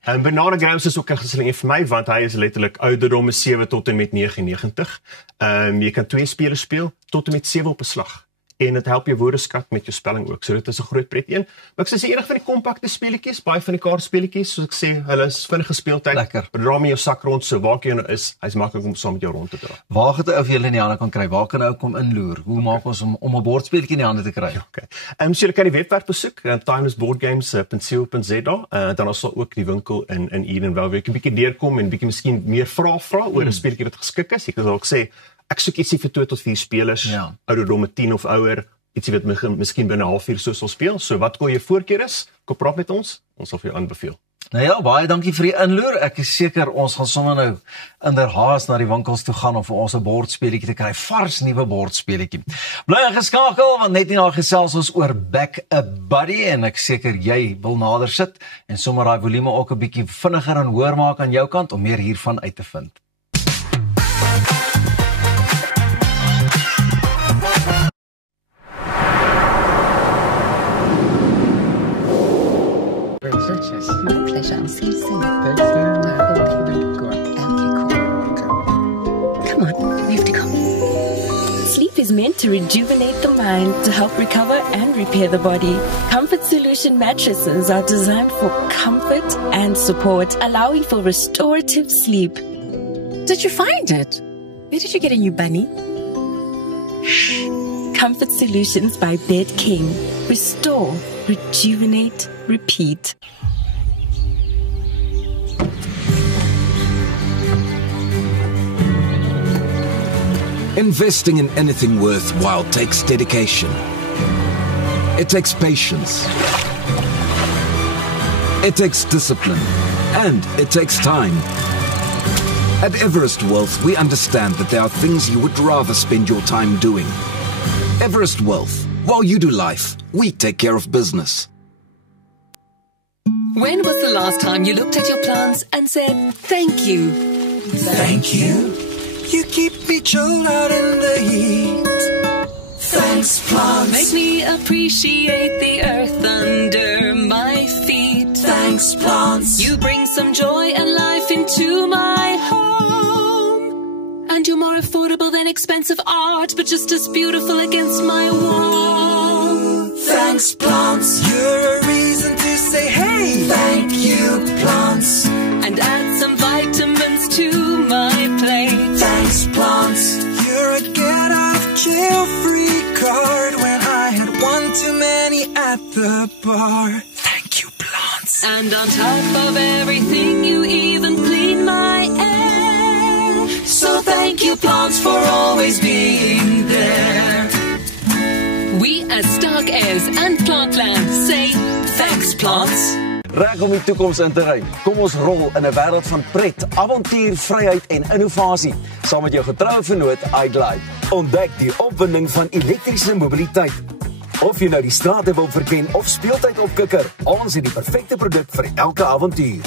En Banana Grams is ook 'n gunsteling vir my want hy is letterlik ouderdomme 7 tot en met 99. Jy kan 2 spelers speel tot en met 7 op 'n slag. En dit help jou woordeskat met jou spelling ook. So dit is 'n groot pret een. Maar ek sê enig van die kompakte speletjies, baie van die kaartspeletjies, soos ek sê, hulle is vinnige speeltyd. Lekker. Dra met jou sak rond, so waar jy nou is, hy's maklik om saam met jou rond te dra. Waar het 'n ou vir julle in die hande kan kry? Waar kan 'n ou kom inloer? Hoe maak ons om 'n bordspeletjie in die hande te kry? Okay. So jy kan die webwerf besoek, timelessboardgames.co.za. Dan is daar ook die winkel in Edenvale waar jy 'n bietjie deurkom en bietjie miskien meer vra oor 'n speletjie wat geskik is. Jy kan dalk sê ek soek ietsie vir 2 tot 4 spelers, ouderdomme 10 of ouer, ietsie wat miskien binne 'n halfuur so sal speel. So wat jou voorkeur is, kom praat met ons sal vir jou aanbeveel. Nou ja, baie dankie vir die inloer. Ek is seker ons gaan sommer nou inderhaas na die winkels toe gaan om vir ons 'n bordspeletjie te kry, vars nuwe bordspeletjie. Bly geskakel want net hierna gesels ons oor Back a Buddy en ek seker jy wil nader sit en sommer daai volume ook 'n bietjie vinniger en hoër maak aan jou kant om meer hiervan uit te vind. My pleasure. I'll see you soon. Okay, cool. Come on, we have to go. Sleep is meant to rejuvenate the mind, to help recover and repair the body. Comfort Solution mattresses are designed for comfort and support, allowing for restorative sleep. Did you find it? Where did you get a new bunny? Shh. Comfort Solutions by Bed King. Restore, rejuvenate, repeat. Investing in anything worthwhile takes dedication. It takes patience. It takes discipline. And it takes time. At Everest Wealth, we understand that there are things you would rather spend your time doing. Everest Wealth. While you do life, we take care of business. When was the last time you looked at your plants and said, thank you? Thank you. You keep me chilled out in the heat. Thanks, plants. Make me appreciate the earth under my feet. Thanks, plants. You bring some joy and life into my home. And you're more affordable than expensive art, but just as beautiful against my wall. Thanks, plants. You're a reason to say, hey, thank you, plants. And add some vitamins to my plate. Thanks, plants. You're a get out of jail free card when I had one too many at the bar. Thank you, plants. And on top of everything, you even clean my air. So thank you, plants, for always being there. We as Stark Airs and Plantland say thanks, plants. Reg om die toekoms in te ry. Kom ons rol in 'n wêreld van pret, avontuur, vryheid en innovasie saam met jou getroue vennoot iGlide. Ontdek die opwinding van elektriese mobiliteit. Of jy nou die strate wil verken of speeltyd opkikker, ons het die perfekte produk vir elke avontuur.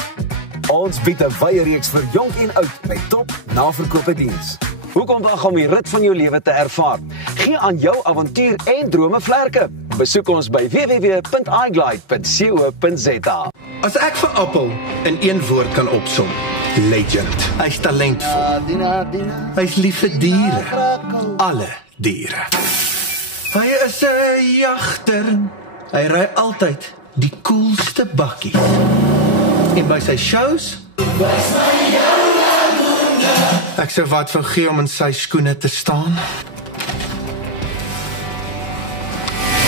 Ons bied 'n wye reeks vir jonk en oud met top naverkope diens. Hoekom wag om die rit van jou lewe te ervaar? Gee aan jou avontuur en drome vlerke. Besoek ons by www.iglide.co.za. As ek vir Appel in een woord kan opsom, legend. Hy's talentvol. Hy's lief vir diere. Alle diere. Hy is 'n jagter. Hy ry altyd die coolste bakkie. En by sy shows, ek sou wat van gee om in sy skoene te staan.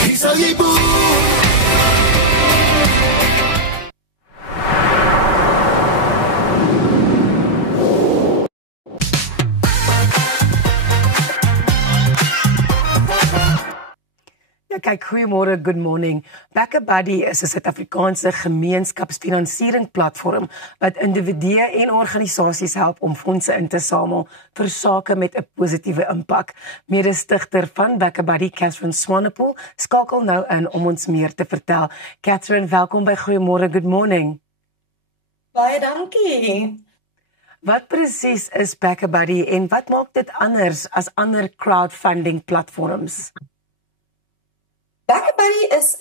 Wie sal jy boer? Kyk, goeiemôre, good morning. BackaBuddy is 'n Suid-Afrikaanse gemeenskapsfinansiering-platform wat individue en organisasies help om fondse in te samel vir sake met 'n positiewe impak. Mede-stigter van BackaBuddy, Catherine Swanepoel, skakel nou in om ons meer te vertel. Catherine, welkom by Goeiemôre, good morning. Baie dankie. Wat presies is BackaBuddy en wat maak dit anders as ander crowdfunding platforms? BackaBuddy is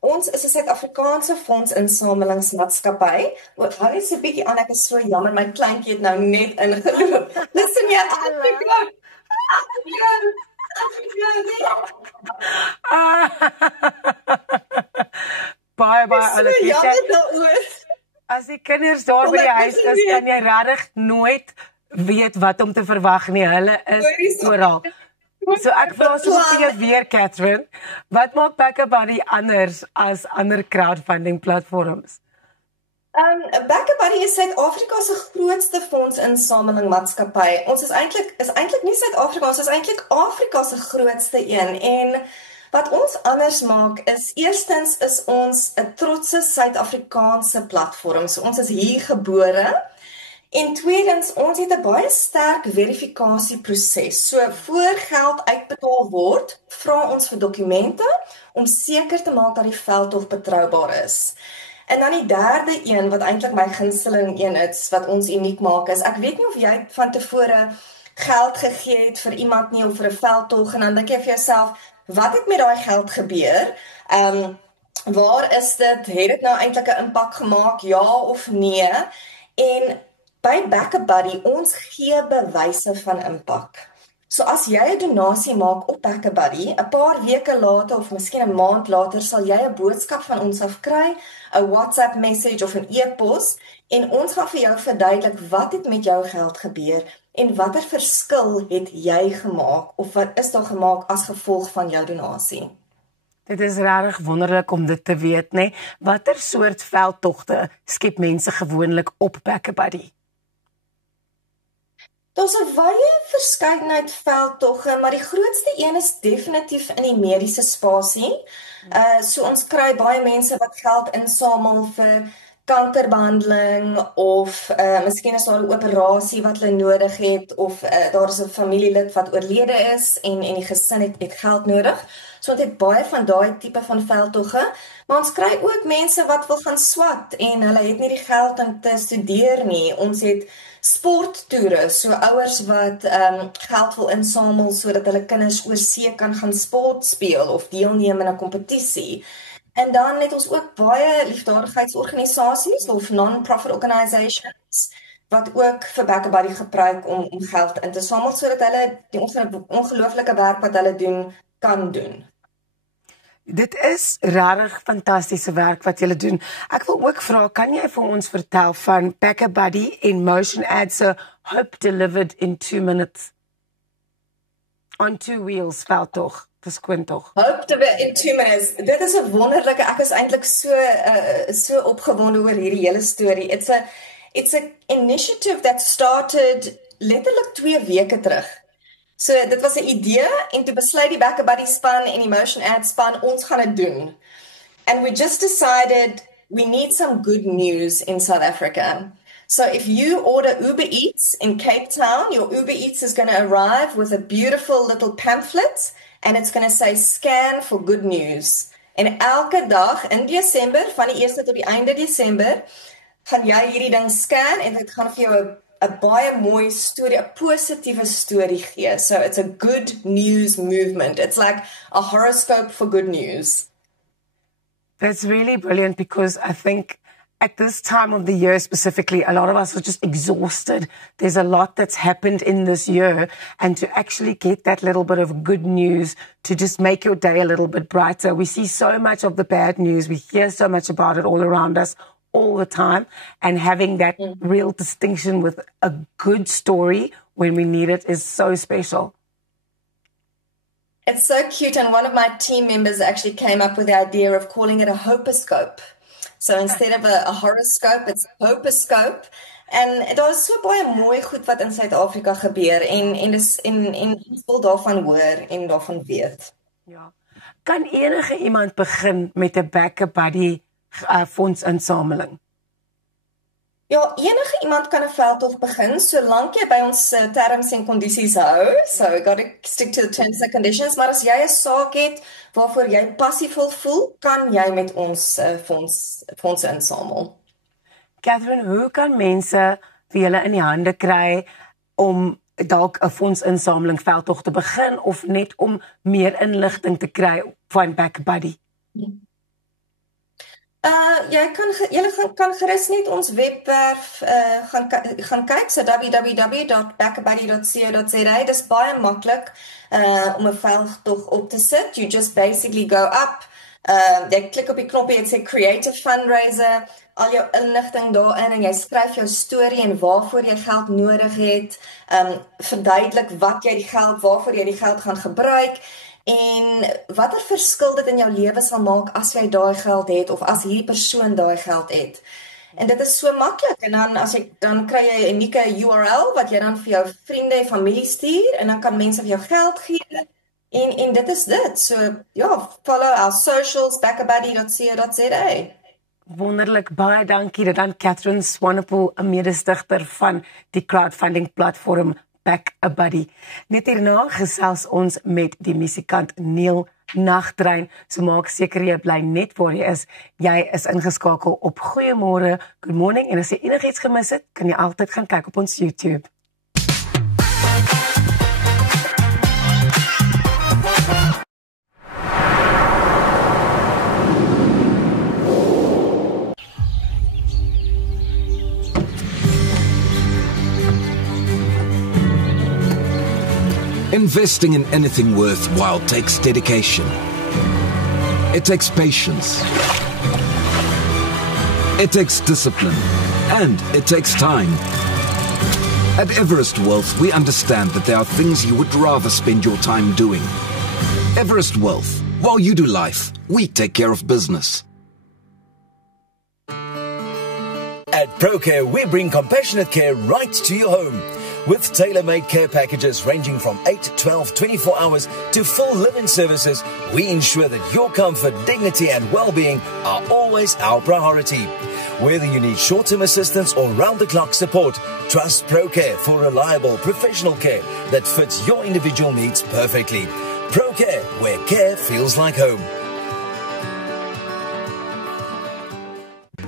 ons is 'n Suid-Afrikaanse fondsinsamelingsmaatskappy. Hou net so 'n bietjie aan, ek is so jammer, my kleintjie het nou net ingeloop. Listen jy, Baie jammer. As die kinders daar by die huis is, kan jy regtig nooit weet wat om te verwag nie. Hulle is oral. So ek vra so vir jou weer, Catherine, wat maak BackaBuddy anders as ander crowdfunding platforms? BackaBuddy is Suid-Afrika se grootste fondsinsamelingmaatskappy. Ons is eintlik nie Suid-Afrika, ons is eintlik Afrika se grootste een. En wat ons anders maak is, eerstens is ons 'n trotse Suid-Afrikaanse platform. So ons is hier gebore. En tweedens, ons het 'n baie sterk verifikasieproses. So voor geld uitbetaal word, vra ons vir dokumente om seker te maak dat die veldtog betroubaar is. En dan die derde een wat eintlik my gunsteling een is wat ons uniek maak is, ek weet nie of jy van tevore geld gegee het vir iemand nie of vir 'n veldtog en dan dink jy vir jouself, wat het met daai geld gebeur? Waar is dit? Het dit nou eintlik 'n impak gemaak, ja of nee? En by BackaBuddy, ons gee bewyse van impak. So as jy 'n donasie maak op BackaBuddy, 'n paar weke later of miskien 'n maand later sal jy 'n boodskap van ons af kry, 'n WhatsApp message of 'n e-pos en ons gaan vir jou verduidelik wat het met jou geld gebeur en watter verskil het jy gemaak of wat is daar gemaak as gevolg van jou donasie. Dit is regtig wonderlik om dit te weet, né? Watter soort veldtogte skep mense gewoonlik op BackaBuddy? Daar's 'n wye verskeidenheid veldtogte, maar die grootste een is definitief in die mediese spasie. So ons kry baie mense wat geld insamel vir kankerbehandeling of miskien is daar 'n operasie wat hulle nodig het of daar is 'n familielid wat oorlede is en die gesin het geld nodig. So ons het baie van daai tipe van veldtogge, maar ons kry ook mense wat wil gaan swat en hulle het nie die geld om te studeer nie. Ons het sporttoere, so ouers wat geld wil insamel sodat hulle kinders oor see kan gaan sport speel of deelneem in 'n kompetisie. En dan het ons ook baie liefdadigheidsorganisasies of non-profit organisations wat ook vir BackaBuddy gebruik om geld in te samel sodat hulle die ongelooflike werk wat hulle doen kan doen. Dit is regtig fantastiese werk wat julle doen. Ek wil ook vra, kan jy vir ons vertel van BackaBuddy en Motion Ads se Hope Delivered in 2 minutes? On 2 wheels veldtog. Verskontog. Hope Delivered in 2 minutes. Dit is 'n wonderlike, ek is eintlik so opgewonde oor hierdie hele storie. It's a initiative that started letterlik 2 weke terug. So dit was 'n idee en toe besluit die BackaBuddy span en die Motion Ads span ons gaan dit doen. And we just decided we need some good news in South Africa. So if you order Uber Eats in Cape Town, your Uber Eats is going to arrive with a beautiful little pamphlet and it's going to say scan for good news. En elke dag in Desember, van die 1ste tot die einde Desember, gaan jy hierdie ding scan en dit gaan vir jou 'n baie mooi storie, 'n positiewe storie gee. So it's a good news movement. It's like a horoscope for good news. That's really brilliant because I think at this time of the year specifically, a lot of us are just exhausted. There's a lot that's happened in this year, and to actually get that little bit of good news to just make your day a little bit brighter. We see so much of the bad news. We hear so much about it all around us all the time, and having that real distinction with a good story when we need it is so special. It's so cute, and one of my team members actually came up with the idea of calling it a hoposcope. So instead of a horoscope, it's a hoposcope. En daar is so baie mooi goed wat in Suid-Afrika gebeur en ons wil daarvan hoor en daarvan weet. Ja. Kan enige iemand begin met 'n BackaBuddy fondsinsameling? Ja, enige iemand kan 'n veldtog begin solank jy by ons terms en kondisies hou. So we got to stick to the terms and conditions, maar as jy 'n saak het waarvoor jy passievol voel, kan jy met ons fondse insamel. Catherine, hoe kan mense vir julle in die hande kry om dalk 'n fondsinsameling veldtog te begin of net om meer inligting te kry van BackaBuddy? Julle kan gerus net ons webwerf gaan kyk, so www.backabuddy.co.za. Dis baie maklik om 'n veldtog op te sit. You just basically go up, jy klik op die knoppie en sê create a fundraiser, al jou inligting daarin en jy skryf jou storie en waarvoor jy geld nodig het, verduidelik waarvoor jy die geld gaan gebruik. En watter verskil dit in jou lewe sal maak as jy daai geld het of as hierdie persoon daai geld het. En dit is so maklik en dan kry jy 'n unieke URL wat jy dan vir jou vriende en familie stuur en dan kan mense vir jou geld gee. En dit is dit. So ja, follow our socials, backabuddy.co.za. Wonderlik, baie dankie. Dit dan Catherine Swanepoel, 'n mede-stigter van die crowdfunding platform BackaBuddy. Net hierna gesels ons met die musikant Neil Nagtrein. So maak seker jy bly net waar jy is. Jy is ingeskakel op Goeiemôre, Good Morning, en as jy enigiets gemis het, kan jy altyd gaan kyk op ons YouTube. Investing in anything worthwhile takes dedication. It takes patience. It takes discipline. And it takes time. At Everest Wealth, we understand that there are things you would rather spend your time doing. Everest Wealth. While you do life, we take care of business. At ProCare, we bring compassionate care right to your home. With tailor-made care packages ranging from 8, 12, 24 hours to full living services, we ensure that your comfort, dignity and well-being are always our priority. Whether you need short-term assistance or round-the-clock support, trust ProCare for reliable, professional care that fits your individual needs perfectly. ProCare, where care feels like home.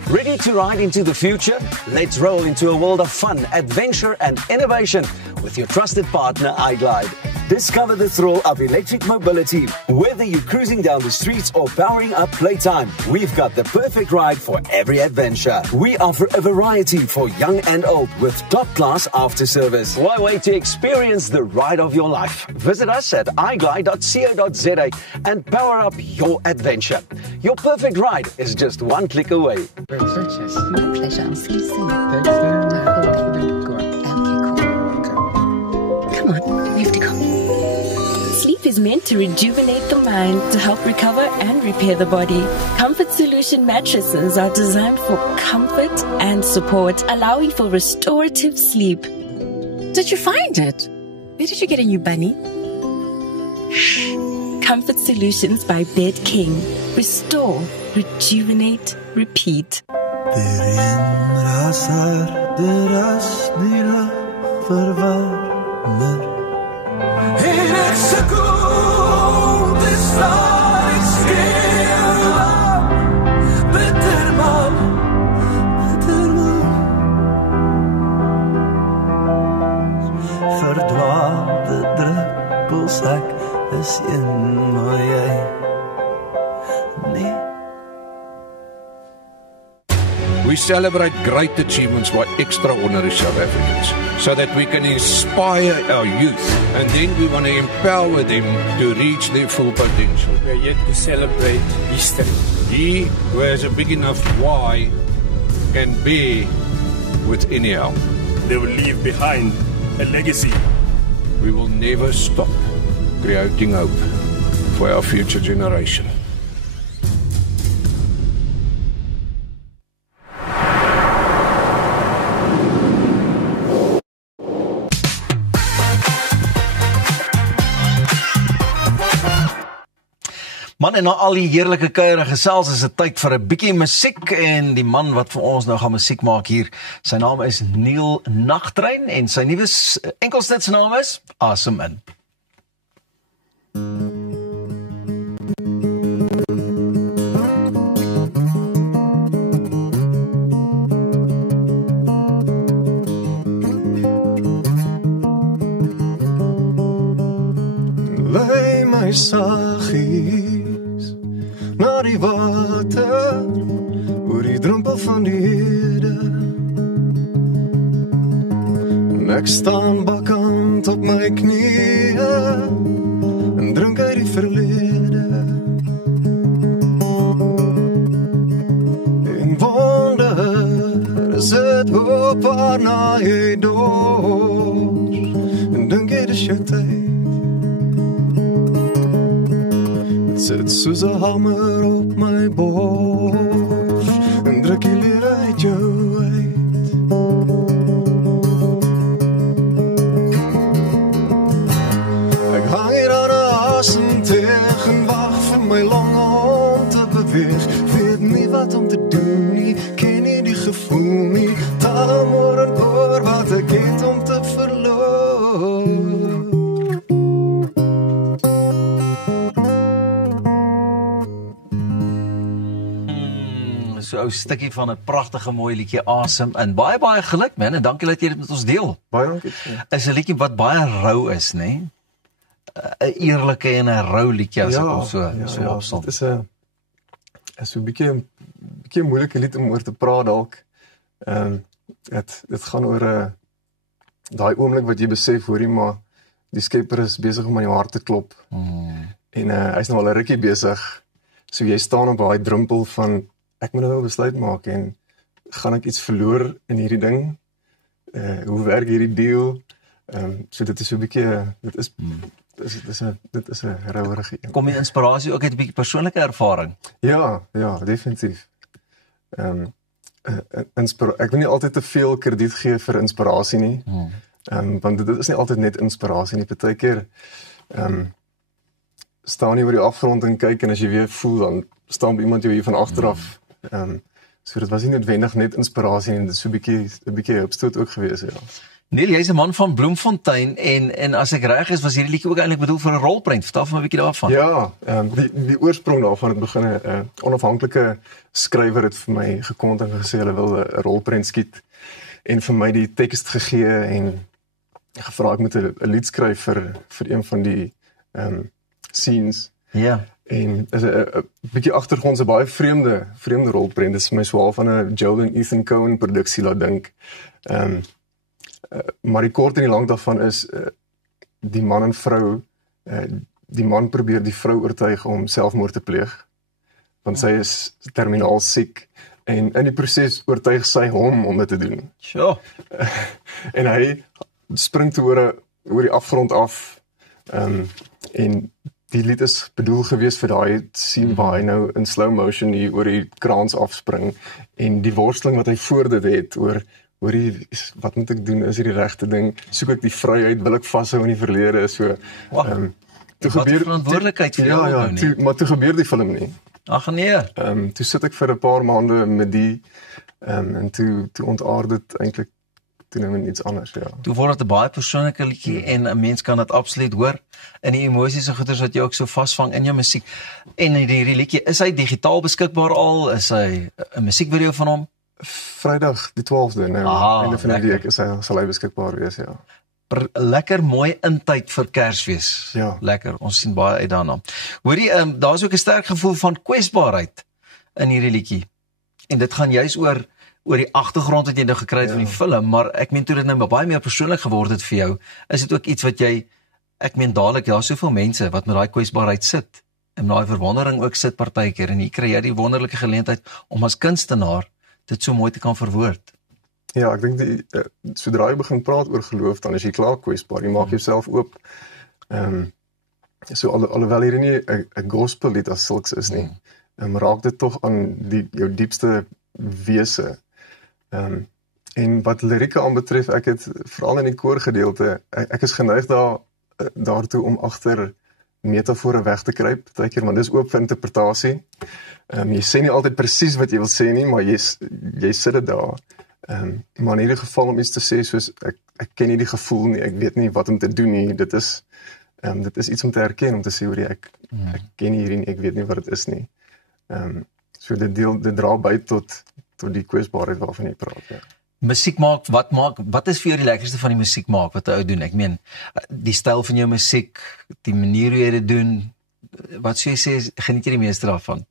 Ready to ride into the future? Let's roll into a world of fun, adventure and innovation with your trusted partner iGlide. Discover the thrill of electric mobility. Whether you're cruising down the streets or powering up playtime, we've got the perfect ride for every adventure. We offer a variety for young and old with top-class after-service. Why wait to experience the ride of your life? Visit us at iglide.co.za and power up your adventure. Your perfect ride is just one click away. Delicious. My pleasure. I'll see you soon. Come on, we have to go. Sleep is meant to rejuvenate the mind, to help recover and repair the body. Comfort Solution mattresses are designed for comfort and support, allowing for restorative sleep. Did you find it? Where did you get a new bunny? Shh. Comfort Solutions by Bed King. Restore, rejuvenate, repeat. En ek sukkel, dis waar ek skreeu. Bitter man. Verdwaande druppels, ek is een, maar jy nee. We celebrate great achievements by extraordinary South Africans so that we can inspire our youth, and then we want to empower them to reach their full potential. We are yet to celebrate history. He who has a big enough why can bear with anyhow. They will leave behind a legacy. We will never stop creating hope for our future generation. Man, en na al die heerlike kuier en gesels is dit tyd vir 'n bietjie musiek, en die man wat vir ons nou gaan musiek maak hier, sy naam is Neil Nagtrein en sy nuwe enkelste se naam is Asem In. Lei my saggies na die water, oor die drempel van die hede. En ek staan bakkant op my knieë en drink uit die verlede. En wonder, is het hoop waarna jy dors, en dink jy dis jou tyd. Sit soos 'n hamer op my bors en druk die lewe uit jou uit. Ek hang hier aan 'n asemteug en wag vir my longe om te beweeg. Weet nie wat om te doen nie, ken nie die gevoel nie. Taal môre oor wat ek het om te verloor. So 'n stukkie van 'n pragtige mooi liedjie Asem In. Baie geluk man, en dankie dat jy dit met ons deel. Baie dankie. Is 'n liedjie wat baie rou is, nê? 'n Eerlike en 'n rou liedjie as ek hom so opsom. Dit is 'n so 'n bietjie moeilike lied om oor te praat dalk. Dit gaan oor daai oomblik wat jy besef, hoorie, maar die Skepper is besig om aan jou hart te klop. En hy's nou al 'n rukkie besig. So jy staan op daai drempel van ek moet nou 'n besluit maak, en gaan ek iets verloor in hierdie ding? Hoe werk hierdie deal? So dit is so 'n bietjie, dit is 'n rouerige een. Kom die inspirasie ook uit 'n bietjie persoonlike ervaring? Ja, definitief. Ek wil nie altyd te veel krediet gee vir inspirasie nie. Want dit is nie altyd net inspirasie nie. Partykeer staan jy oor die afgrond en kyk, en as jy weer voel, dan staan iemand jou hier van agteraf. So dit was nie noodwendig net inspirasie en dit is so 'n bietjie opstoot ook gewees, ja. Neil, jy's 'n man van Bloemfontein en as ek reg is, was hierdie liedjie ook eintlik bedoel vir 'n rolprent. Vertel vir my 'n bietjie daarvan. Ja, die oorsprong daarvan het begin 'n onafhanklike skrywer het vir my gekontak en gesê hulle wil 'n rolprent skiet en vir my die teks gegee en gevra ek moet 'n lied skryf vir een van die scenes. Ja. En is 'n bietjie agtergrond, 'n baie vreemde rolprent. Dit is my swaar van 'n Joel en Ethan Coen produksie laat dink. Maar die kort en die lank daarvan is die man en vrou, die man probeer die vrou oortuig om selfmoord te pleeg, want sy is terminaal siek en in die proses oortuig sy hom om dit te doen. Sure. En hy spring toe oor die afgrond af en die lied is bedoel gewees vir daai scene waar hy nou in slow motion hier oor die kraans afspring en die worsteling wat hy voor dit het oor wat moet ek doen, is hier die regte ding, soek ek die vryheid, wil ek vashou in die verlede, so toe gebeur verantwoordelikheid vir jou nou maar toe gebeur die film nie. Ag nee. Toe sit ek vir 'n paar maande met die en toe ontaard dit eintlik toe nou iets anders, ja. Toe word dit 'n baie persoonlike liedjie en 'n mens kan dit absoluut hoor in die emosies en goeders wat jy ook so vasvang in jou musiek. En hierdie liedjie, is hy digitaal beskikbaar al? Is hy 'n musiekvideo van hom? Vrydag die 12de, nou, einde van die week sal hy beskikbaar wees, ja. Lekker mooi intyd vir Kersfees. Ja. Lekker, ons sien baie uit daarna. Hoorie, daar's ook 'n sterk gevoel van kwesbaarheid in hierdie liedjie. En dit gaan juis oor die agtergrond wat jy nou gekry het van die film, maar ek meen toe dit nou baie meer persoonlik geword het vir jou, is dit ook iets wat jy, ek meen dadelik, ja, soveel mense wat met daai kwesbaarheid sit, en daai verwondering ook sit partykeer, en hier kry jy die wonderlike geleentheid om as kunstenaar dit so mooi te kan verwoord. Ja, ek dink sodra jy begin praat oor geloof, dan is jy klaar kwesbaar, jy maak jouself oop. So alhoewel hier nie 'n gospel lied as sulks is nie, raak dit tog aan jou diepste wese. En wat lirieke aanbetref, ek het veral in die koorgedeelte, ek is geneig daartoe om agter metafore weg te kruip, partykeer, maar dis oop vir interpretasie. Jy sê nie altyd presies wat jy wil sê nie, maar jy sit dit daar. Maar in hierdie geval om iets te sê soos ek ken nie die gevoel nie, ek weet nie wat om te doen nie, dit is iets om te erken, om te sê hoor ek ken hierdie nie, ek weet nie wat dit is nie. So dit dra by tot die kwesbaarheid waarvan jy praat, ja. Musiek maak, wat is vir jou die lekkerste van die musiek maak wat 'n ou doen? Ek meen, die styl van jou musiek, die manier hoe jy dit doen, wat sou jy sê, geniet jy die meeste daarvan?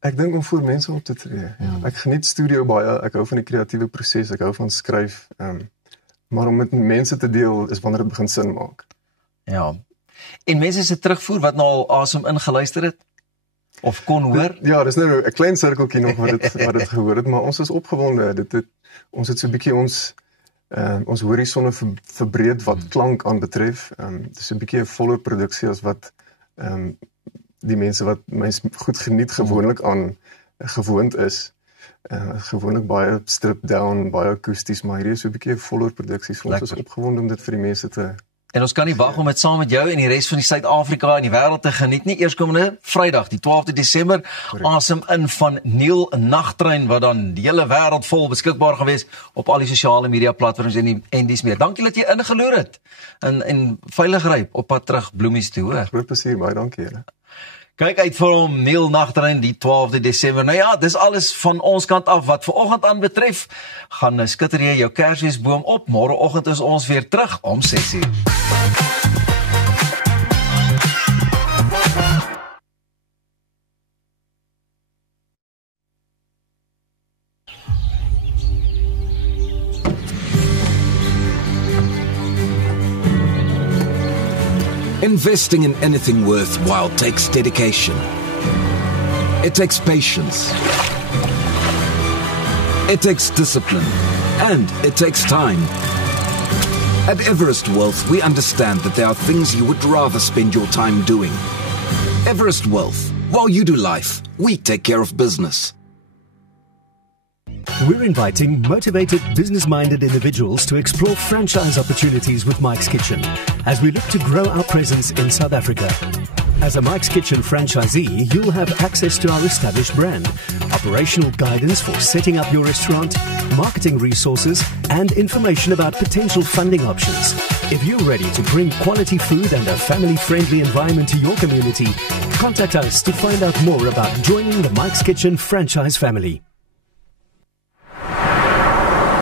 Ek dink om voor mense op te tree. Ek geniet studio baie, ek hou van die kreatiewe proses, ek hou van skryf, maar om met mense te deel is wanneer dit begin sin maak. Ja. En mense se terugvoer wat nou al asem ingeluister het? Of kon hoor? Ja, dis nou 'n klein sirkeltjie nog wat dit gehoor het, maar ons is opgewonde. Ons het so 'n bietjie ons horisonne verbreed wat klank aanbetref. Dis 'n bietjie 'n voller produksie as wat die mense wat mens goed geniet gewoonlik aan gewoond is. Gewoonlik baie stripped down, baie akoesties, maar hierdie is so 'n bietjie 'n voller produksie. So ons is opgewonde om dit vir die mense te. En ons kan nie wag om dit saam met jou en die res van die Suid-Afrika en die wêreld te geniet nie. Eerskomende Vrydag, die 12de Desember, asem in van Neil Nagtrein, wat dan die hele wêreld vol beskikbaar gewees op al die sosiale media platforms en dis meer. Dankie dat jy ingeloer het en veilig ry op pad terug Bloemies toe, hoor. Groot plesier, baie dankie julle. Kyk uit vir hom, Neil Nagtrein, die 12de Desember. Nou ja, dis alles van ons kant af wat vir oggend aanbetref. Gaan skitter jy jou Kersfeesboom op. Môreoggend is ons weer terug om 6:00. Investing in anything worthwhile takes dedication. It takes patience. It takes discipline. And it takes time. At Everest Wealth, we understand that there are things you would rather spend your time doing. Everest Wealth. While you do life, we take care of business. We're inviting motivated, business-minded individuals to explore franchise opportunities with Mike's Kitchen as we look to grow our presence in South Africa. As a Mike's Kitchen franchisee, you'll have access to our established brand, operational guidance for setting up your restaurant, marketing resources, and information about potential funding options. If you're ready to bring quality food and a family-friendly environment to your community, contact us to find out more about joining the Mike's Kitchen franchise family.